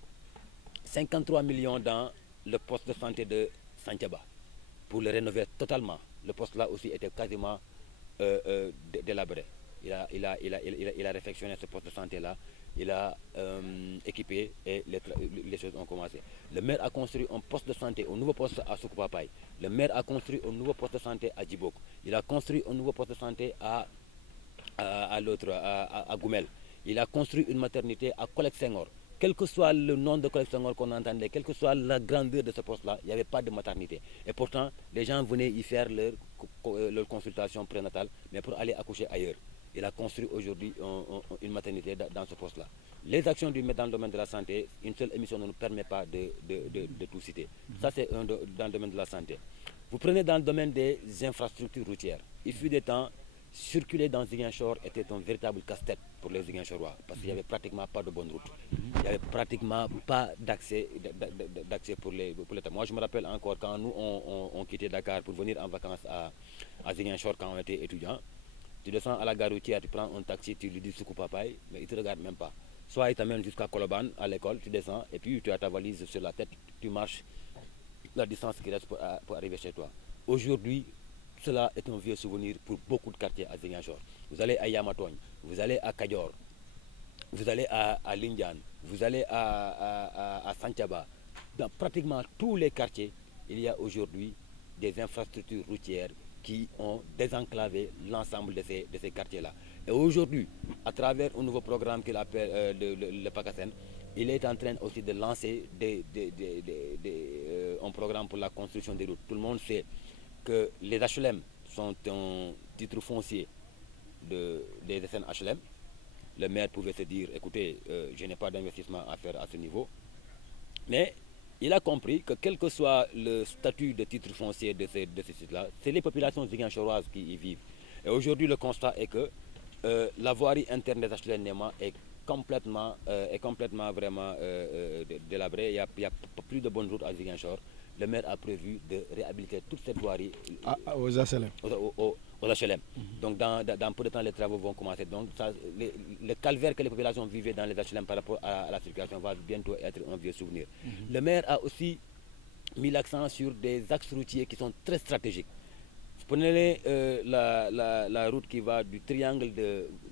53 millions dans le poste de santé de Santhiaba pour le rénover totalement. Le poste-là aussi était quasiment délabré. Il a réfectionné ce poste de santé-là, il a équipé et les choses ont commencé. Le maire a construit un poste de santé, un nouveau poste à Soukoupapaye. Le maire a construit un nouveau poste de santé à Djibok. Il a construit un nouveau poste de santé à Goumel. Il a construit une maternité à Colette Senghor. Quel que soit le nom de Colette Senghor qu'on entendait, quelle que soit la grandeur de ce poste-là, il n'y avait pas de maternité. Et pourtant, les gens venaient y faire leur consultation prénatale, mais pour aller accoucher ailleurs. Il a construit aujourd'hui une maternité dans ce poste-là. Les actions du maire dans le domaine de la santé, une seule émission ne nous permet pas de tout citer. Ça, c'est dans le domaine de la santé. Vous prenez dans le domaine des infrastructures routières. Il fut des temps, circuler dans Ziguinchor était un véritable casse-tête pour les Ziguinchorois, parce qu'il n'y avait pratiquement pas de bonne route. Il n'y avait pratiquement pas d'accès pour les temps. Moi, je me rappelle encore quand nous, on quittait Dakar pour venir en vacances à Ziguinchor quand on était étudiant. Tu descends à la gare routière, tu prends un taxi, tu lui dis Soukoupapaye, mais il ne te regarde même pas. Soit il t'amène jusqu'à Koloban, à l'école, tu descends, et puis tu as ta valise sur la tête, tu marches la distance qui reste pour arriver chez toi. Aujourd'hui, cela est un vieux souvenir pour beaucoup de quartiers à Ziguinchor. Vous allez à Yamatogne, vous allez à Kadior, vous allez à Lindiane, vous allez à Santhiaba. Dans pratiquement tous les quartiers, il y a aujourd'hui des infrastructures routières qui ont désenclavé l'ensemble de ces quartiers-là. Et aujourd'hui, à travers un nouveau programme qu'il appelle le PACASEN, il est en train aussi de lancer un programme pour la construction des routes. Tout le monde sait que les HLM sont un titre foncier des SN HLM. Le maire pouvait se dire, écoutez, je n'ai pas d'investissement à faire à ce niveau. Mais il a compris que quel que soit le statut de titre foncier de ces sites-là, c'est les populations ziguinchoroises qui y vivent. Et aujourd'hui, le constat est que la voirie interne des HLM Néma est complètement vraiment délabrée. Il n'y a plus de bonnes routes à Ziguinchor. Le maire a prévu de réhabiliter toute cette voirie aux HLM. Aux HLM. Donc dans peu de temps, les travaux vont commencer. Donc le calvaire que les populations vivaient dans les HLM par rapport à la circulation va bientôt être un vieux souvenir. Le maire a aussi mis l'accent sur des axes routiers qui sont très stratégiques. Prenez la route qui va du triangle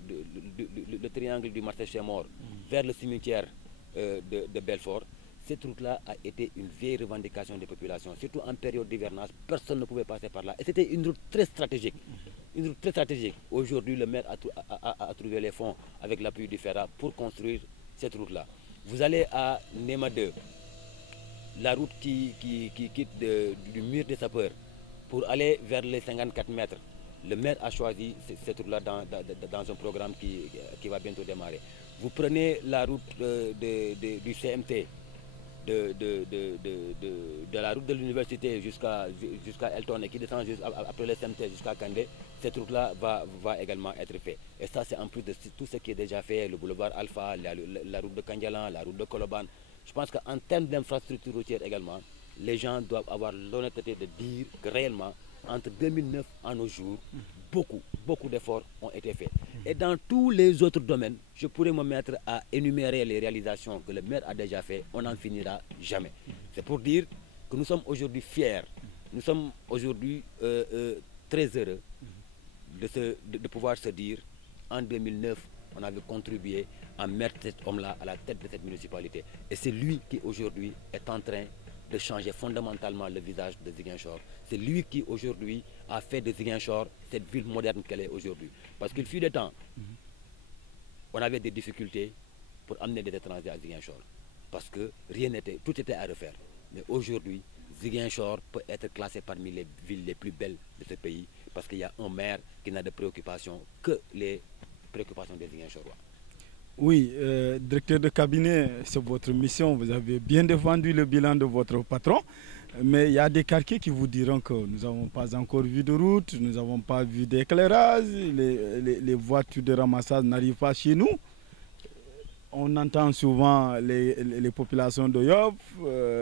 le triangle du marché Chémor vers le cimetière de Belfort. Cette route-là a été une vieille revendication des populations, surtout en période d'hivernage. Personne ne pouvait passer par là. Et c'était une route très stratégique. Une route très stratégique. Aujourd'hui, le maire a trouvé les fonds avec l'appui du FERA pour construire cette route-là. Vous allez à Néma 2, la route qui quitte du mur des sapeurs pour aller vers les 54 mètres. Le maire a choisi cette route-là dans un programme qui va bientôt démarrer. Vous prenez la route du CMT, de la route de l'université jusqu'à Elton et qui descend juste après le CMT jusqu'à Kandé. Cette route-là va également être faite. Et ça, c'est en plus de tout ce qui est déjà fait, le boulevard Alpha, la route de Kandjalan, la route de Koloban. Je pense qu'en termes d'infrastructure routière également, les gens doivent avoir l'honnêteté de dire que réellement, entre 2009 à nos jours, beaucoup d'efforts ont été faits. Et dans tous les autres domaines, je pourrais me mettre à énumérer les réalisations que le maire a déjà fait, on n'en finira jamais. C'est pour dire que nous sommes aujourd'hui fiers, nous sommes aujourd'hui très heureux de pouvoir se dire, en 2009, on avait contribué à mettre cet homme-là à la tête de cette municipalité. Et c'est lui qui aujourd'hui est en train de changer fondamentalement le visage de Ziguinchor. C'est lui qui aujourd'hui a fait de Ziguinchor cette ville moderne qu'elle est aujourd'hui. Parce qu'il fut des temps, on avait des difficultés pour amener des étrangers à Ziguinchor. Parce que tout était à refaire. Mais aujourd'hui, Ziguinchor peut être classé parmi les villes les plus belles de ce pays parce qu'il y a un maire qui n'a de préoccupations que les préoccupations des Ziguinchorois. Oui, directeur de cabinet, c'est votre mission. Vous avez bien défendu le bilan de votre patron. Mais il y a des quartiers qui vous diront que nous n'avons pas encore vu de route, nous n'avons pas vu d'éclairage, les voitures de ramassage n'arrivent pas chez nous. On entend souvent les populations de Yoff,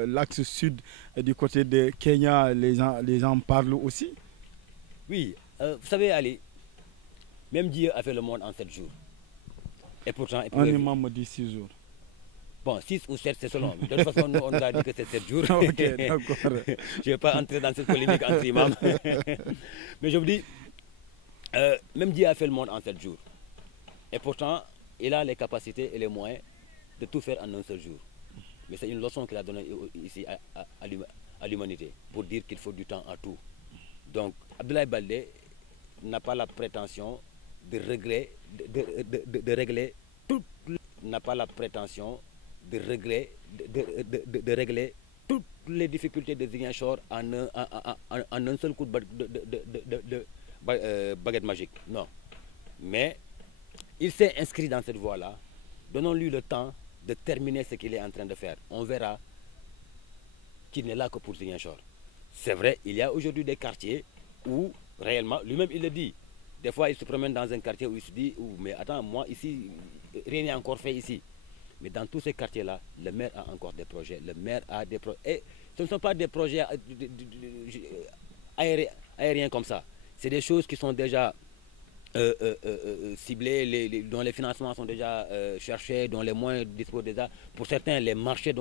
l'axe sud du côté de Kenya, les gens parlent aussi. Oui, vous savez, Ali, même Dieu a fait le monde en 7 jours. Et pourtant, un imam me dit 6 jours. Bon, 6 ou 7, c'est selon. De toute façon, nous, on nous a dit que c'est 7 jours. Ok, d'accord. Je ne vais pas entrer dans cette polémique entre imams. Mais je vous dis, même Dieu a fait le monde en 7 jours. Et pourtant, il a les capacités et les moyens de tout faire en un seul jour. Mais c'est une leçon qu'il a donnée ici à l'humanité, pour dire qu'il faut du temps à tout. Donc, Abdoulaye Baldé n'a pas la prétention de régler toutes les difficultés de Ziguinchor en un seul coup de baguette magique. Non. Mais il s'est inscrit dans cette voie-là. Donnons-lui le temps de terminer ce qu'il est en train de faire. On verra qu'il n'est là que pour Ziguinchor. C'est vrai, il y a aujourd'hui des quartiers où, réellement, lui-même il le dit, des fois il se promène dans un quartier où il se dit, mais attends, moi ici, rien n'est encore fait ici. Mais dans tous ces quartiers-là, le maire a encore des projets. Le maire a des projets. Et ce ne sont pas des projets aériens comme ça. C'est des choses qui sont déjà ciblées, dont les financements sont déjà cherchés, dont les moyens disposent déjà. Pour certains, les marchés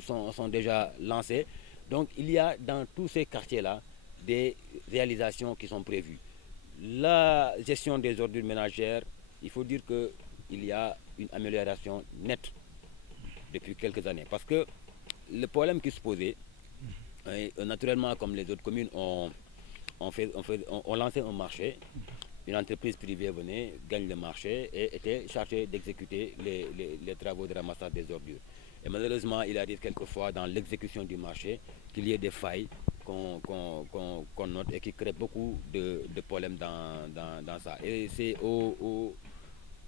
sont déjà lancés. Donc il y a dans tous ces quartiers-là des réalisations qui sont prévues. La gestion des ordures ménagères, il faut dire qu'il y a une amélioration nette depuis quelques années. Parce que le problème qui se posait, naturellement comme les autres communes ont lancé un marché, une entreprise privée venait, gagne le marché et était chargée d'exécuter les travaux de ramassage des ordures. Et malheureusement, il arrive quelquefois dans l'exécution du marché qu'il y ait des failles qu'on note et qui crée beaucoup de problèmes dans ça. Et c'est au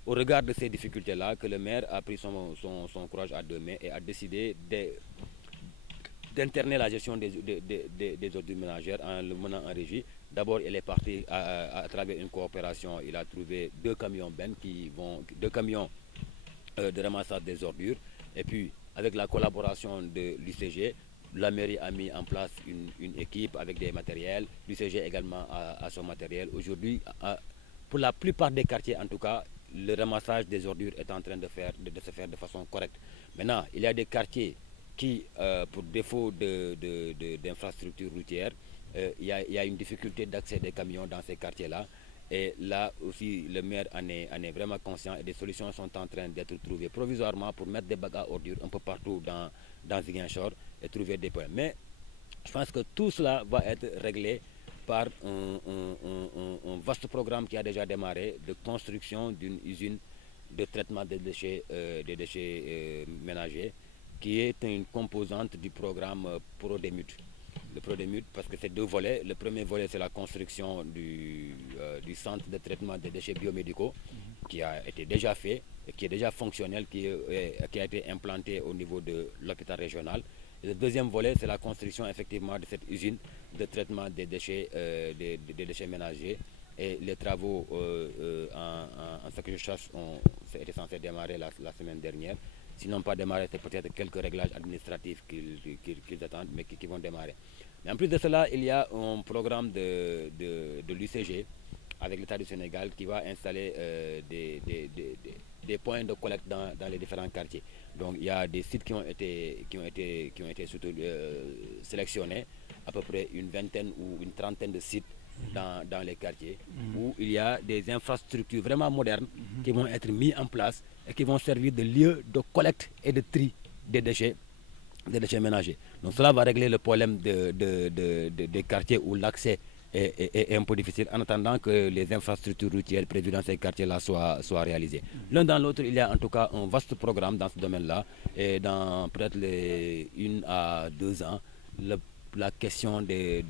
regard de ces difficultés-là que le maire a pris son courage à 2 mains et a décidé d'interner la gestion des ordures ménagères en le menant en régie. D'abord, il est parti à travers une coopération. Il a trouvé 2 camions bennes deux camions de ramassage des ordures. Et puis, avec la collaboration de l'UCG, la mairie a mis en place une équipe avec des matériels. L'UCG également a son matériel. Aujourd'hui, pour la plupart des quartiers, en tout cas, le ramassage des ordures est en train de se faire de façon correcte. Maintenant, il y a des quartiers qui, pour défaut d'infrastructures routières, il y a une difficulté d'accès des camions dans ces quartiers-là. Et là aussi, le maire en est vraiment conscient et des solutions sont en train d'être trouvées provisoirement pour mettre des bacs à ordures un peu partout dans Ziguinchor et trouver des points. Mais je pense que tout cela va être réglé par un vaste programme qui a déjà démarré de construction d'une usine de traitement des déchets ménagers qui est une composante du programme Prodemut. Le Prodemut, parce que c'est 2 volets. Le premier volet, c'est la construction du centre de traitement des déchets biomédicaux qui a été déjà fait, et qui est déjà fonctionnel, qui a été implanté au niveau de l'hôpital régional. Et le deuxième volet, c'est la construction effectivement de cette usine de traitement des déchets ménagers. Et les travaux, en ce que je cherche, étaient censés démarrer la semaine dernière. Sinon pas démarrer, c'est peut-être quelques réglages administratifs qu'ils attendent, mais qui vont démarrer. Mais en plus de cela, il y a un programme de l'UCG avec l'État du Sénégal qui va installer des points de collecte dans les différents quartiers. Donc il y a des sites qui ont été sélectionnés, à peu près une vingtaine ou une trentaine de sites dans les quartiers, où il y a des infrastructures vraiment modernes qui vont être mises en place et qui vont servir de lieu de collecte et de tri des déchets ménagers. Donc cela va régler le problème des quartiers où l'accès est un peu difficile, en attendant que les infrastructures routières prévues dans ces quartiers-là soient réalisées. L'un dans l'autre, il y a en tout cas un vaste programme dans ce domaine-là, et dans peut-être 1 à 2 ans, la question de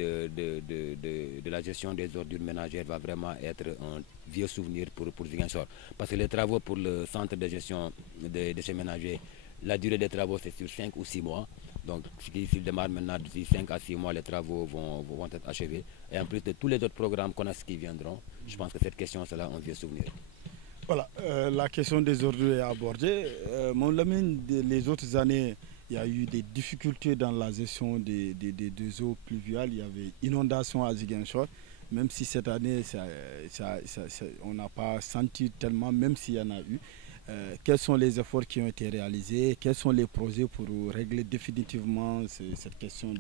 la gestion des ordures ménagères va vraiment être un vieux souvenir pour Ziguinchor. Parce que les travaux pour le centre de gestion des déchets ménagers, la durée des travaux c'est sur 5 ou 6 mois. Donc s'il démarre maintenant d'ici 5 à 6 mois, les travaux vont être achevés. Et en plus de tous les autres programmes qu'on a qui viendront, je pense que cette question c'est là un vieux souvenir. Voilà, la question des ordures est abordée. Mon Lamine, les autres années, il y a eu des difficultés dans la gestion des eaux pluviales. Il y avait inondation à Ziguinchor, même si cette année, on n'a pas senti tellement, même s'il y en a eu. Quels sont les efforts qui ont été réalisés? Quels sont les projets pour régler définitivement cette question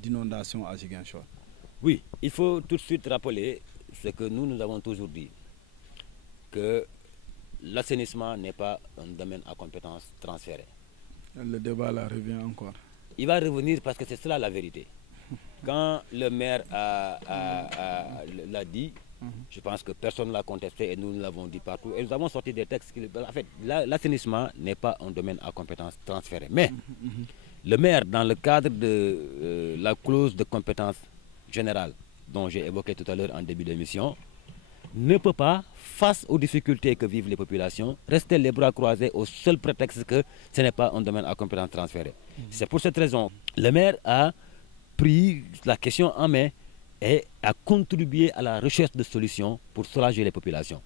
d'inondation à Ziguinchor? Oui, il faut tout de suite rappeler ce que nous avons toujours dit, que l'assainissement n'est pas un domaine à compétence transférée. Le débat là revient encore. Il va revenir parce que c'est cela la vérité. Quand le maire l'a dit, je pense que personne ne l'a contesté et nous l'avons dit partout. Et nous avons sorti des textes. En fait, l'assainissement n'est pas un domaine à compétence transférée. Mais le maire, dans le cadre de la clause de compétence générale dont j'ai évoqué tout à l'heure en début d'émission, ne peut pas, face aux difficultés que vivent les populations, rester les bras croisés au seul prétexte que ce n'est pas un domaine à compétence transférée. C'est pour cette raison que le maire a pris la question en main et a contribué à la recherche de solutions pour soulager les populations.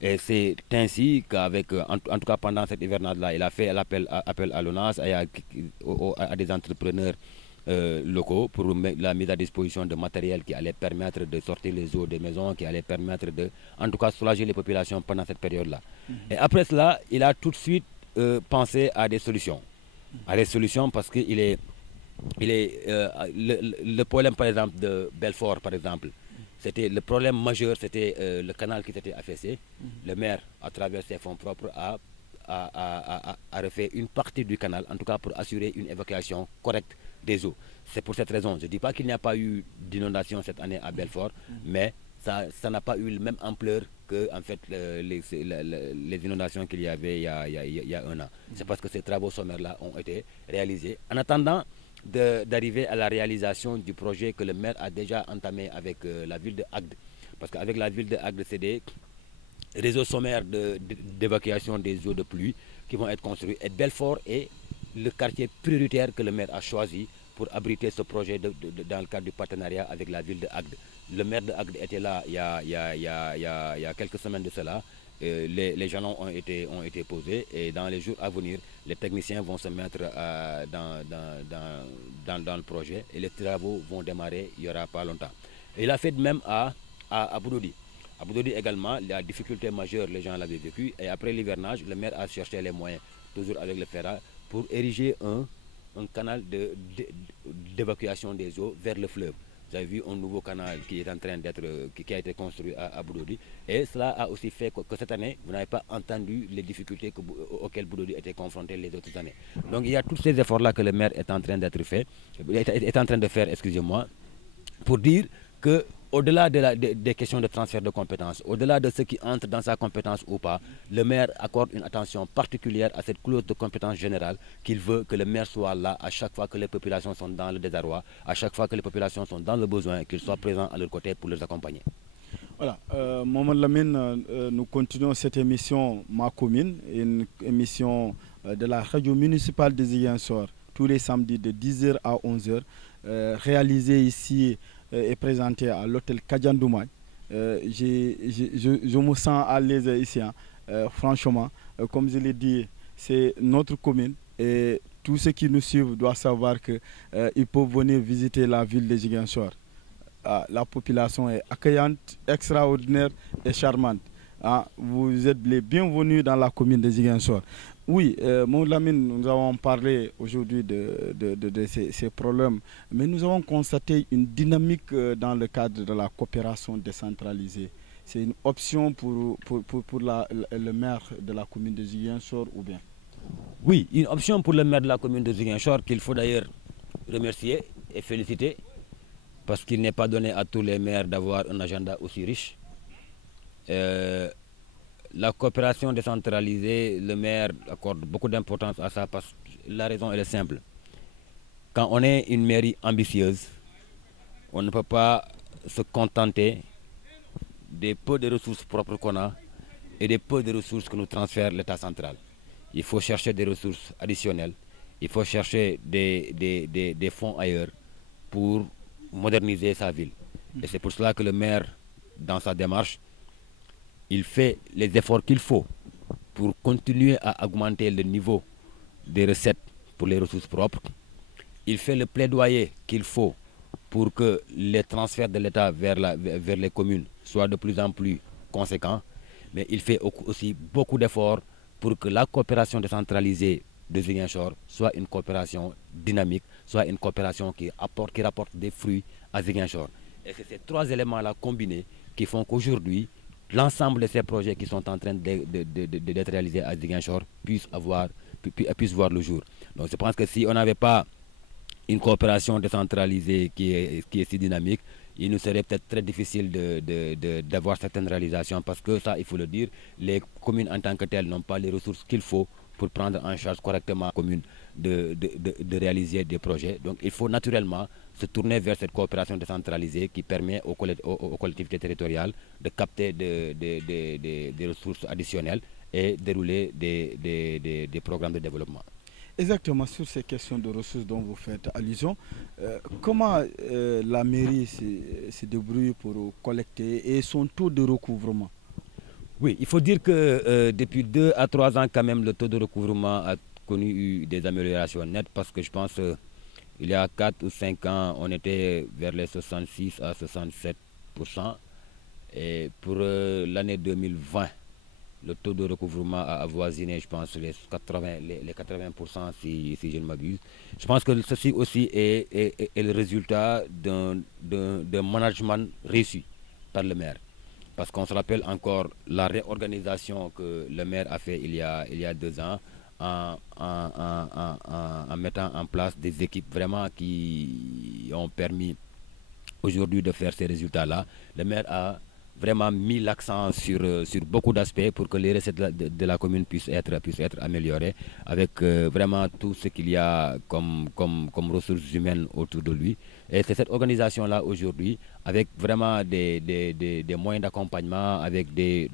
Et c'est ainsi qu'avec, en tout cas pendant cette hivernage-là, il a fait appel à l'ONAS et à des entrepreneurs locaux pour la mise à disposition de matériel qui allait permettre de sortir les eaux des maisons, qui allait permettre de, en tout cas, soulager les populations pendant cette période-là. Et après cela, il a tout de suite pensé à des solutions. À des solutions parce que le problème, par exemple, de Belfort, par exemple, le problème majeur, c'était le canal qui s'était affaissé. Le maire, à travers ses fonds propres, a refait une partie du canal, en tout cas pour assurer une évacuation correcte des eaux. C'est pour cette raison. Je ne dis pas qu'il n'y a pas eu d'inondation cette année à Belfort, mais ça n'a pas eu la même ampleur que en fait, les inondations qu'il y avait il y a 1 an. C'est parce que ces travaux sommaires-là ont été réalisés. En attendant d'arriver à la réalisation du projet que le maire a déjà entamé avec la ville de Agde. Parce qu'avec la ville de Agde, c'est des réseaux sommaires d'évacuation des eaux de pluie qui vont être construits. Et Belfort est le quartier prioritaire que le maire a choisi pour abriter ce projet dans le cadre du partenariat avec la ville de Agde. Le maire de Agde était là il y a quelques semaines de cela. Les jalons ont été posés et dans les jours à venir, les techniciens vont se mettre dans le projet et les travaux vont démarrer il n'y aura pas longtemps. Et il a fait de même à Boudoudi. À Boudoudi également, la difficulté majeure, les gens l'avaient vécu et après l'hivernage, le maire a cherché les moyens, toujours avec le FERA, pour ériger un canal d'évacuation des eaux vers le fleuve. Vous avez vu un nouveau canal qui est en train qui a été construit à Boudoudi. Et cela a aussi fait que cette année, vous n'avez pas entendu les difficultés auxquelles Boudoudi était confronté les autres années. Donc il y a tous ces efforts-là que le maire est en train de faire, excusez-moi, pour dire que au-delà des questions de transfert de compétences, au-delà de ce qui entre dans sa compétence ou pas, le maire accorde une attention particulière à cette clause de compétence générale qu'il veut que le maire soit là à chaque fois que les populations sont dans le désarroi, à chaque fois que les populations sont dans le besoin, qu'il soit présent à leur côté pour les accompagner. Voilà, Mohamed Lamine, nous continuons cette émission Ma Commune, une émission de la radio municipale de Ziguinchor, tous les samedis de 10h à 11h, réalisée ici et présenté à l'hôtel Kadjandoumay. Je me sens à l'aise ici, hein. Franchement, comme je l'ai dit, c'est notre commune et tous ceux qui nous suivent doivent savoir qu'ils peuvent venir visiter la ville de Ziguinchor. La population est accueillante, extraordinaire et charmante. Vous êtes les bienvenus dans la commune de Ziguinchor. Oui, mon Lamine, nous avons parlé aujourd'hui de ces problèmes, mais nous avons constaté une dynamique dans le cadre de la coopération décentralisée. C'est une option pour le maire de la commune de Ziguinchor ou bien? Oui, une option pour le maire de la commune de Ziguinchor qu'il faut d'ailleurs remercier et féliciter parce qu'il n'est pas donné à tous les maires d'avoir un agenda aussi riche. La coopération décentralisée, le maire accorde beaucoup d'importance à ça parce que la raison elle est simple. Quand on est une mairie ambitieuse, on ne peut pas se contenter des peu de ressources propres qu'on a et des peu de ressources que nous transfère l'État central. Il faut chercher des ressources additionnelles, il faut chercher des fonds ailleurs pour moderniser sa ville. Et c'est pour cela que le maire, dans sa démarche, il fait les efforts qu'il faut pour continuer à augmenter le niveau des recettes pour les ressources propres. Il fait le plaidoyer qu'il faut pour que les transferts de l'État vers les communes soient de plus en plus conséquents. Mais il fait aussi beaucoup d'efforts pour que la coopération décentralisée de Ziguinchor soit une coopération dynamique, soit une coopération qui rapporte des fruits à Ziguinchor. Et c'est ces trois éléments-là combinés qui font qu'aujourd'hui, l'ensemble de ces projets qui sont en train d'être réalisés à Ziguinchor puissent voir le jour. Donc je pense que si on n'avait pas une coopération décentralisée qui est si dynamique, il nous serait peut-être très difficile d'avoir certaines réalisations parce que ça, il faut le dire, les communes en tant que telles n'ont pas les ressources qu'il faut pour prendre en charge correctement la commune de réaliser des projets. Donc il faut naturellement se tourner vers cette coopération décentralisée qui permet aux collectivités territoriales de capter des ressources additionnelles et dérouler des programmes de développement. Exactement, sur ces questions de ressources dont vous faites allusion, comment la mairie se débrouille pour collecter et son taux de recouvrement? Oui, il faut dire que depuis 2 à 3 ans, quand même, le taux de recouvrement a connu des améliorations nettes parce que je pense il y a 4 ou 5 ans, on était vers les 66 à 67%. Et pour l'année 2020, le taux de recouvrement a avoisiné, je pense, les 80% si je ne m'abuse. Je pense que ceci aussi est le résultat d'un management réussi par le maire. Parce qu'on se rappelle encore la réorganisation que le maire a fait il y a 2 ans en mettant en place des équipes vraiment qui ont permis aujourd'hui de faire ces résultats-là. Le maire a vraiment mis l'accent sur beaucoup d'aspects pour que les recettes de la commune puissent être améliorées avec vraiment tout ce qu'il y a comme ressources humaines autour de lui. Et c'est cette organisation-là aujourd'hui, avec vraiment des moyens d'accompagnement, avec des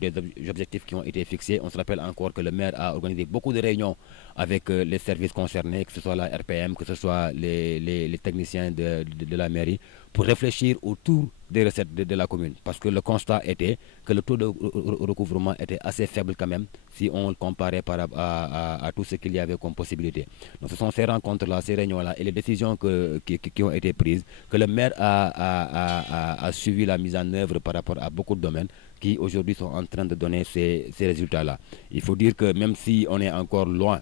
objectifs qui ont été fixés. On se rappelle encore que le maire a organisé beaucoup de réunions avec les services concernés, que ce soit la RPM, que ce soit les techniciens de la mairie, pour réfléchir autour des recettes de la commune. Parce que le constat était que le taux de recouvrement était assez faible quand même, si on le comparait par rapport à tout ce qu'il y avait comme possibilité. Donc ce sont ces rencontres-là, ces réunions-là et les décisions qui ont été prises, que le maire a suivi la mise en œuvre par rapport à beaucoup de domaines qui aujourd'hui sont en train de donner ces résultats-là. Il faut dire que même si on est encore loin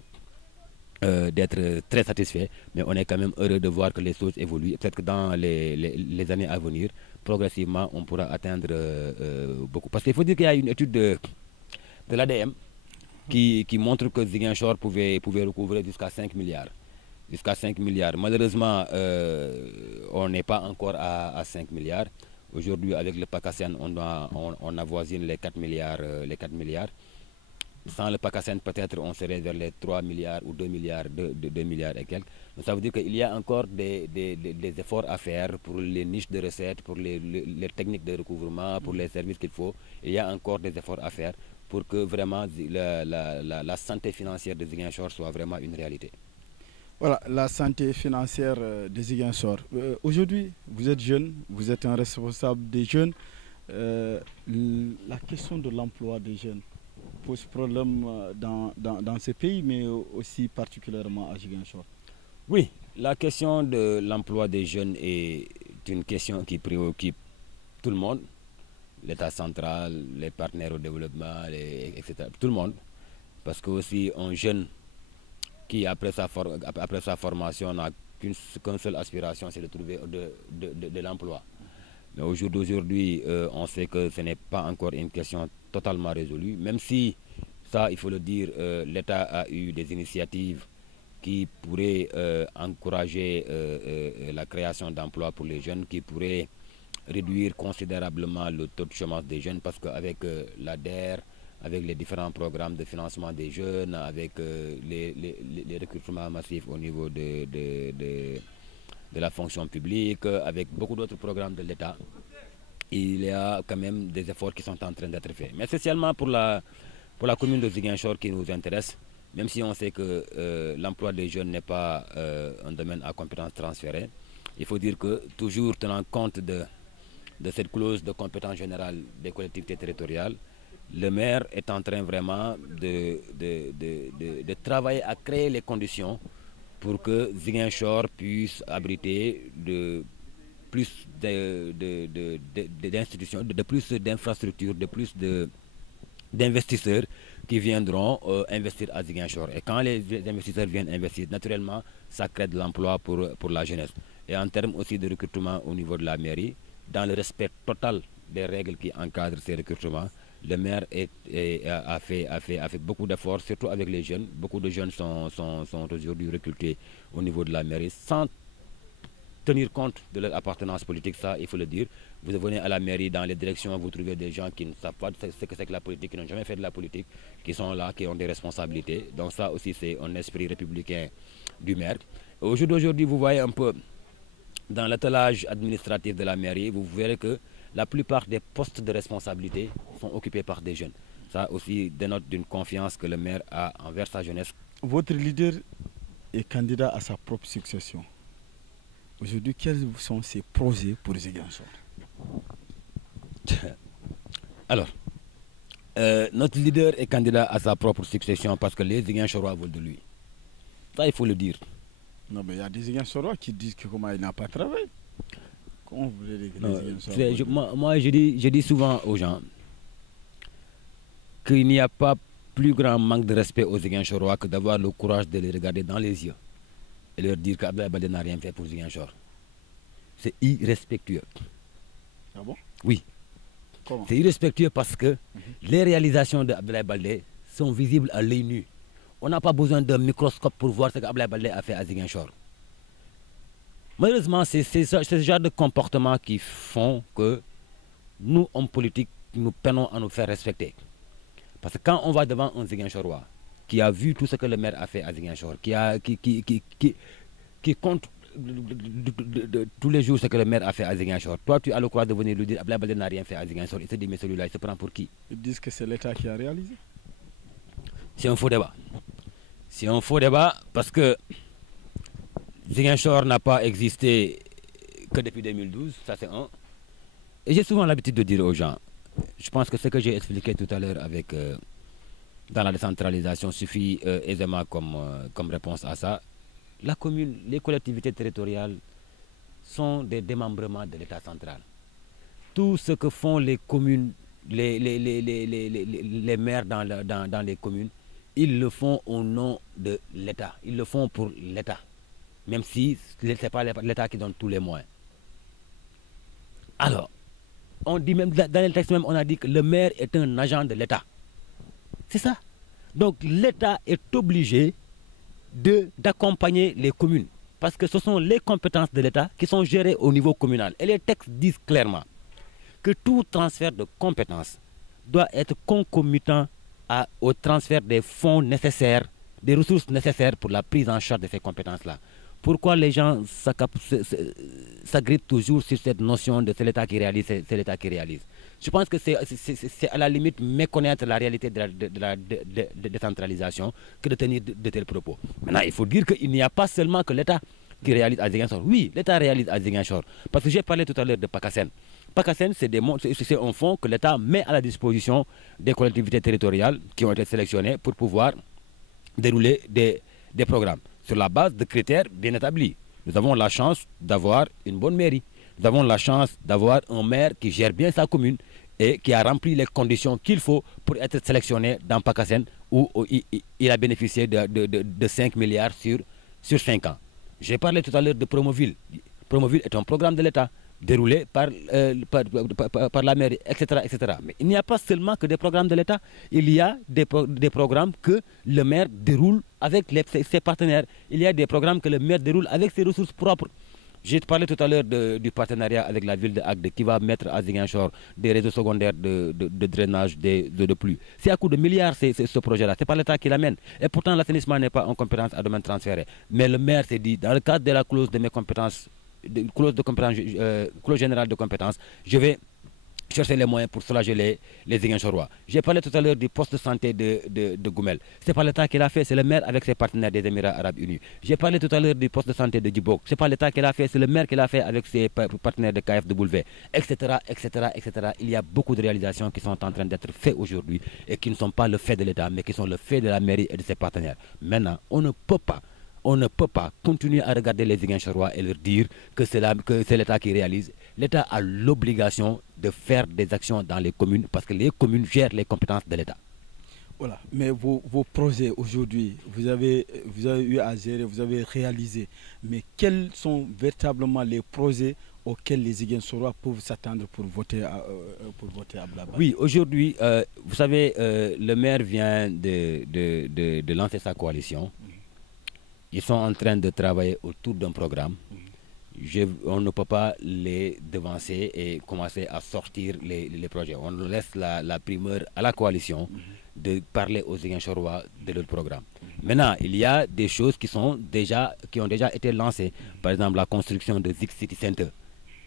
d'être très satisfait, mais on est quand même heureux de voir que les choses évoluent. Peut-être que dans les années à venir, progressivement, on pourra atteindre beaucoup. Parce qu'il faut dire qu'il y a une étude de l'ADM qui montre que Ziguinchor pouvait recouvrer jusqu'à 5 milliards. Jusqu'à 5 milliards. Malheureusement, on n'est pas encore à 5 milliards. Aujourd'hui, avec le PACASEN, on avoisine les 4 milliards. Sans le PACASEN, peut-être on serait vers les 3 milliards ou 2 milliards, 2 milliards et quelques. Donc ça veut dire qu'il y a encore des efforts à faire pour les niches de recettes, pour les techniques de recouvrement, pour les services qu'il faut. Il y a encore des efforts à faire pour que vraiment la santé financière de Ziguinchor soit vraiment une réalité. Voilà, la santé financière de Ziguinchor. Aujourd'hui, vous êtes jeune, vous êtes un responsable des jeunes. La question de l'emploi des jeunes pose problème dans ce pays, mais aussi particulièrement à Ziguinchor. Oui, la question de l'emploi des jeunes est une question qui préoccupe tout le monde, l'État central, les partenaires au développement, etc. Tout le monde, parce que aussi un jeune qui après sa formation n'a qu'une seule aspiration, c'est de trouver de l'emploi. Mais au jour d'aujourd'hui, on sait que ce n'est pas encore une question totalement résolue, même si, ça il faut le dire, l'État a eu des initiatives qui pourraient encourager la création d'emplois pour les jeunes, qui pourraient réduire considérablement le taux de chômage des jeunes, parce qu'avec l'ADER, avec les différents programmes de financement des jeunes, avec les recrutements massifs au niveau de la fonction publique, avec beaucoup d'autres programmes de l'État, il y a quand même des efforts qui sont en train d'être faits. Mais spécialement pour la commune de Ziguinchor qui nous intéresse, même si on sait que l'emploi des jeunes n'est pas un domaine à compétences transférées, il faut dire que toujours tenant compte de cette clause de compétence générale des collectivités territoriales, le maire est en train vraiment de travailler à créer les conditions pour que Ziguinchor puisse abriter plus d'institutions, de plus d'infrastructures, de plus d'investisseurs qui viendront investir à Ziguinchor. Et quand les investisseurs viennent investir, naturellement, ça crée de l'emploi pour la jeunesse. Et en termes aussi de recrutement au niveau de la mairie, dans le respect total des règles qui encadrent ces recrutements, le maire a fait beaucoup d'efforts, surtout avec les jeunes. Beaucoup de jeunes sont aujourd'hui recrutés au niveau de la mairie sans tenir compte de leur appartenance politique, ça il faut le dire. Vous venez à la mairie, dans les directions, vous trouvez des gens qui ne savent pas ce que c'est que la politique, qui n'ont jamais fait de la politique, qui sont là, qui ont des responsabilités. Donc ça aussi c'est un esprit républicain du maire. Au jour d'aujourd'hui, vous voyez un peu dans l'attelage administratif de la mairie, vous verrez que la plupart des postes de responsabilité sont occupés par des jeunes. Ça aussi dénote d'une confiance que le maire a envers sa jeunesse. Votre leader est candidat à sa propre succession. Aujourd'hui, quels sont ses projets pour Ziguinchor? Alors, notre leader est candidat à sa propre succession parce que les Ziguinchorois veulent de lui. Ça, il faut le dire. Non, mais il y a des Ziguinchorois qui disent que comment il n'a pas travaillé. Comment vous voulez les Ziguinchorois? Moi, je dis souvent aux gens qu'il n'y a pas plus grand manque de respect aux Ziguinchorois que d'avoir le courage de les regarder dans les yeux et leur dire qu'Abdoulaye Baldé n'a rien fait pour Ziguinchor. C'est irrespectueux. Ah bon? Oui. Comment? C'est irrespectueux parce que les réalisations d'Abdoulaye Baldé sont visibles à l'œil nu. On n'a pas besoin d'un microscope pour voir ce qu'Abdoulaye Baldé a fait à Ziguinchor. Malheureusement, c'est ce genre de comportement qui font que nous, hommes politiques, nous peinons à nous faire respecter. Parce que quand on va devant un Ziguinchorois qui a vu tout ce que le maire a fait à Ziguinchor, qui compte tous les jours ce que le maire a fait à Ziguinchor, toi tu as le courage de venir lui dire Abdoulaye Baldé n'a rien fait à Ziguinchor, il se dit mais celui-là il se prend pour qui? Ils disent que c'est l'État qui a réalisé. C'est un faux débat. C'est un faux débat parce que Ziguinchor n'a pas existé que depuis 2012, ça c'est un. Et j'ai souvent l'habitude de dire aux gens, je pense que ce que j'ai expliqué tout à l'heure avec dans la décentralisation suffit aisément comme réponse à ça. La commune, les collectivités territoriales sont des démembrements de l'État central. Tout ce que font les communes, les maires dans les communes, ils le font au nom de l'État. Ils le font pour l'État. Même si ce n'est pas l'État qui donne tous les moyens. Alors, on dit même, dans le texte même, on a dit que le maire est un agent de l'État. C'est ça. Donc l'État est obligé d'accompagner les communes. Parce que ce sont les compétences de l'État qui sont gérées au niveau communal. Et les textes disent clairement que tout transfert de compétences doit être concomitant au transfert des fonds nécessaires, des ressources nécessaires pour la prise en charge de ces compétences-là. Pourquoi les gens s'agrippent toujours sur cette notion de c'est l'État qui réalise, c'est l'État qui réalise? Je pense que c'est à la limite méconnaître la réalité de la décentralisation que de tenir de tels propos. Maintenant, il faut dire qu'il n'y a pas seulement que l'État qui réalise à Ziguinchor. Oui, l'État réalise à Ziguinchor. Parce que j'ai parlé tout à l'heure de PACASEN. PACASEN, c'est un fonds que l'État met à la disposition des collectivités territoriales qui ont été sélectionnées pour pouvoir dérouler des programmes sur la base de critères bien établis. Nous avons la chance d'avoir une bonne mairie. Nous avons la chance d'avoir un maire qui gère bien sa commune et qui a rempli les conditions qu'il faut pour être sélectionné dans PACASEN où il a bénéficié de 5 milliards sur 5 ans. J'ai parlé tout à l'heure de Promoville. Promoville est un programme de l'État déroulé par la mairie, etc., etc. Mais il n'y a pas seulement que des programmes de l'État, il y a des programmes que le maire déroule avec ses partenaires. Il y a des programmes que le maire déroule avec ses ressources propres. J'ai parlé tout à l'heure du partenariat avec la ville de Agde qui va mettre à Ziguinchor des réseaux secondaires de drainage de pluie. C'est à coup de milliards ce projet-là. Ce n'est pas l'État qui l'amène. Et pourtant, l'assainissement n'est pas en compétence à domaine transféré. Mais le maire s'est dit, dans le cadre de la clause de mes compétences, clause générale de compétences, je vais chercher les moyens pour soulager les Ziguinchorois. J'ai parlé tout à l'heure du poste de santé de Goumel. Ce n'est pas l'État qui l'a fait, c'est le maire avec ses partenaires des Émirats Arabes Unis. J'ai parlé tout à l'heure du poste de santé de Djibok. Ce n'est pas l'État qui l'a fait, c'est le maire qui l'a fait avec ses partenaires de KFW, etc., etc., etc. Il y a beaucoup de réalisations qui sont en train d'être faites aujourd'hui et qui ne sont pas le fait de l'État, mais qui sont le fait de la mairie et de ses partenaires. Maintenant, on ne peut pas continuer à regarder les Ziguinchorois et leur dire que c'est l'État qui réalise. L'État a l'obligation de faire des actions dans les communes parce que les communes gèrent les compétences de l'État. Voilà, mais vos projets aujourd'hui, vous avez eu à gérer, vous avez réalisé, mais quels sont véritablement les projets auxquels les Ziguinchorois peuvent s'attendre pour voter à Blabla? Oui, aujourd'hui, vous savez, le maire vient de lancer sa coalition. Ils sont en train de travailler autour d'un programme. On ne peut pas les devancer et commencer à sortir les projets. On laisse la primeur à la coalition de parler aux Ziguinchorois de leur programme. Maintenant, il y a des choses qui ont déjà été lancées. Par exemple, la construction de Zik City Center.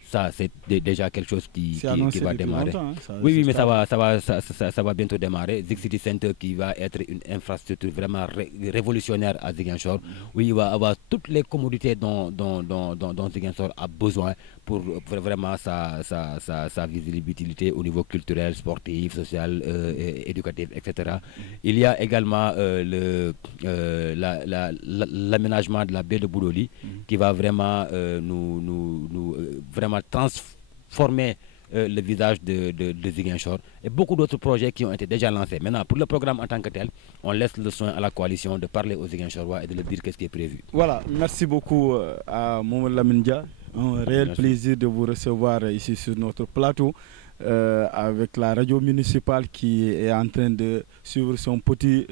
Ça, c'est déjà quelque chose qui va démarrer. Hein, oui, mais ça va bientôt démarrer. Zik City Center qui va être une infrastructure vraiment révolutionnaire à Ziguinchor. Oui, il va avoir toutes les commodités dont Ziguinchor a besoin pour vraiment sa visibilité au niveau culturel, sportif, social, éducatif, etc. Il y a également l'aménagement de la baie de Boulouli qui va vraiment vraiment transformer le visage de Ziguinchor et beaucoup d'autres projets qui ont été déjà lancés. Maintenant, pour le programme en tant que tel, on laisse le soin à la coalition de parler aux Ziguinchorois et de leur dire qu'est-ce qui est prévu. Voilà, merci beaucoup à Mamadou Lamine Dia. Un réel plaisir de vous recevoir ici sur notre plateau. avec la radio municipale qui est en train de suivre son petit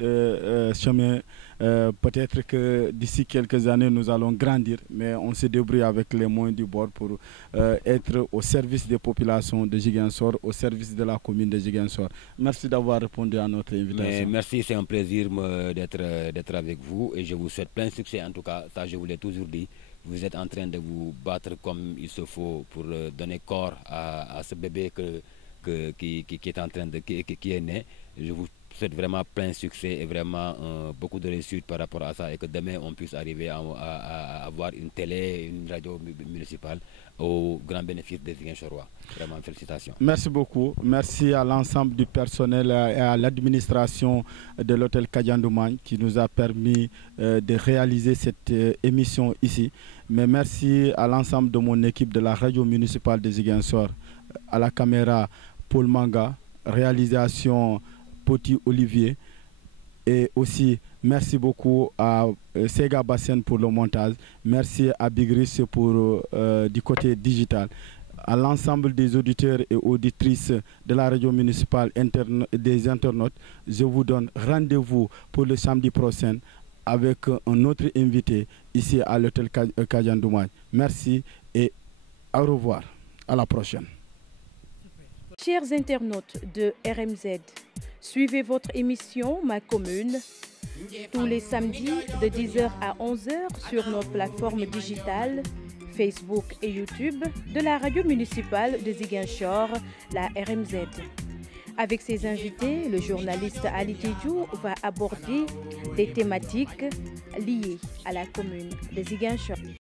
chemin. Peut-être que d'ici quelques années, nous allons grandir, mais on se débrouille avec les moyens du bord pour être au service des populations de Ziguinchor, au service de la commune de Ziguinchor. Merci d'avoir répondu à notre invitation. Merci, c'est un plaisir d'être avec vous et je vous souhaite plein succès. En tout cas, ça je vous l'ai toujours dit. Vous êtes en train de vous battre comme il se faut pour donner corps à ce bébé qui est en train qui est né. Je vous souhaite vraiment plein succès et vraiment beaucoup de réussite par rapport à ça et que demain on puisse arriver à avoir une télé, une radio municipale au grand bénéfice des Ziguinchorois. Vraiment, félicitations. Merci beaucoup. Merci à l'ensemble du personnel et à l'administration de l'hôtel Kadiandoumagne qui nous a permis de réaliser cette émission ici. Mais merci à l'ensemble de mon équipe de la radio municipale de Ziguinchor, à la caméra Paul Manga, réalisation Petit Olivier, et aussi merci beaucoup à Sega Bassen pour le montage, merci à Bigris pour du côté digital, à l'ensemble des auditeurs et auditrices de la radio municipale, des internautes. Je vous donne rendez-vous pour le samedi prochain avec un autre invité ici à l'hôtel Kadiandoumagne. Merci et au revoir. À la prochaine. Chers internautes de RMZ, suivez votre émission Ma Commune tous les samedis de 10h à 11h sur nos plateformes digitales Facebook et YouTube de la radio municipale de Ziguinchor, la RMZ. Avec ses invités, le journaliste Ali Tidjou va aborder des thématiques liées à la commune de Ziguinchor.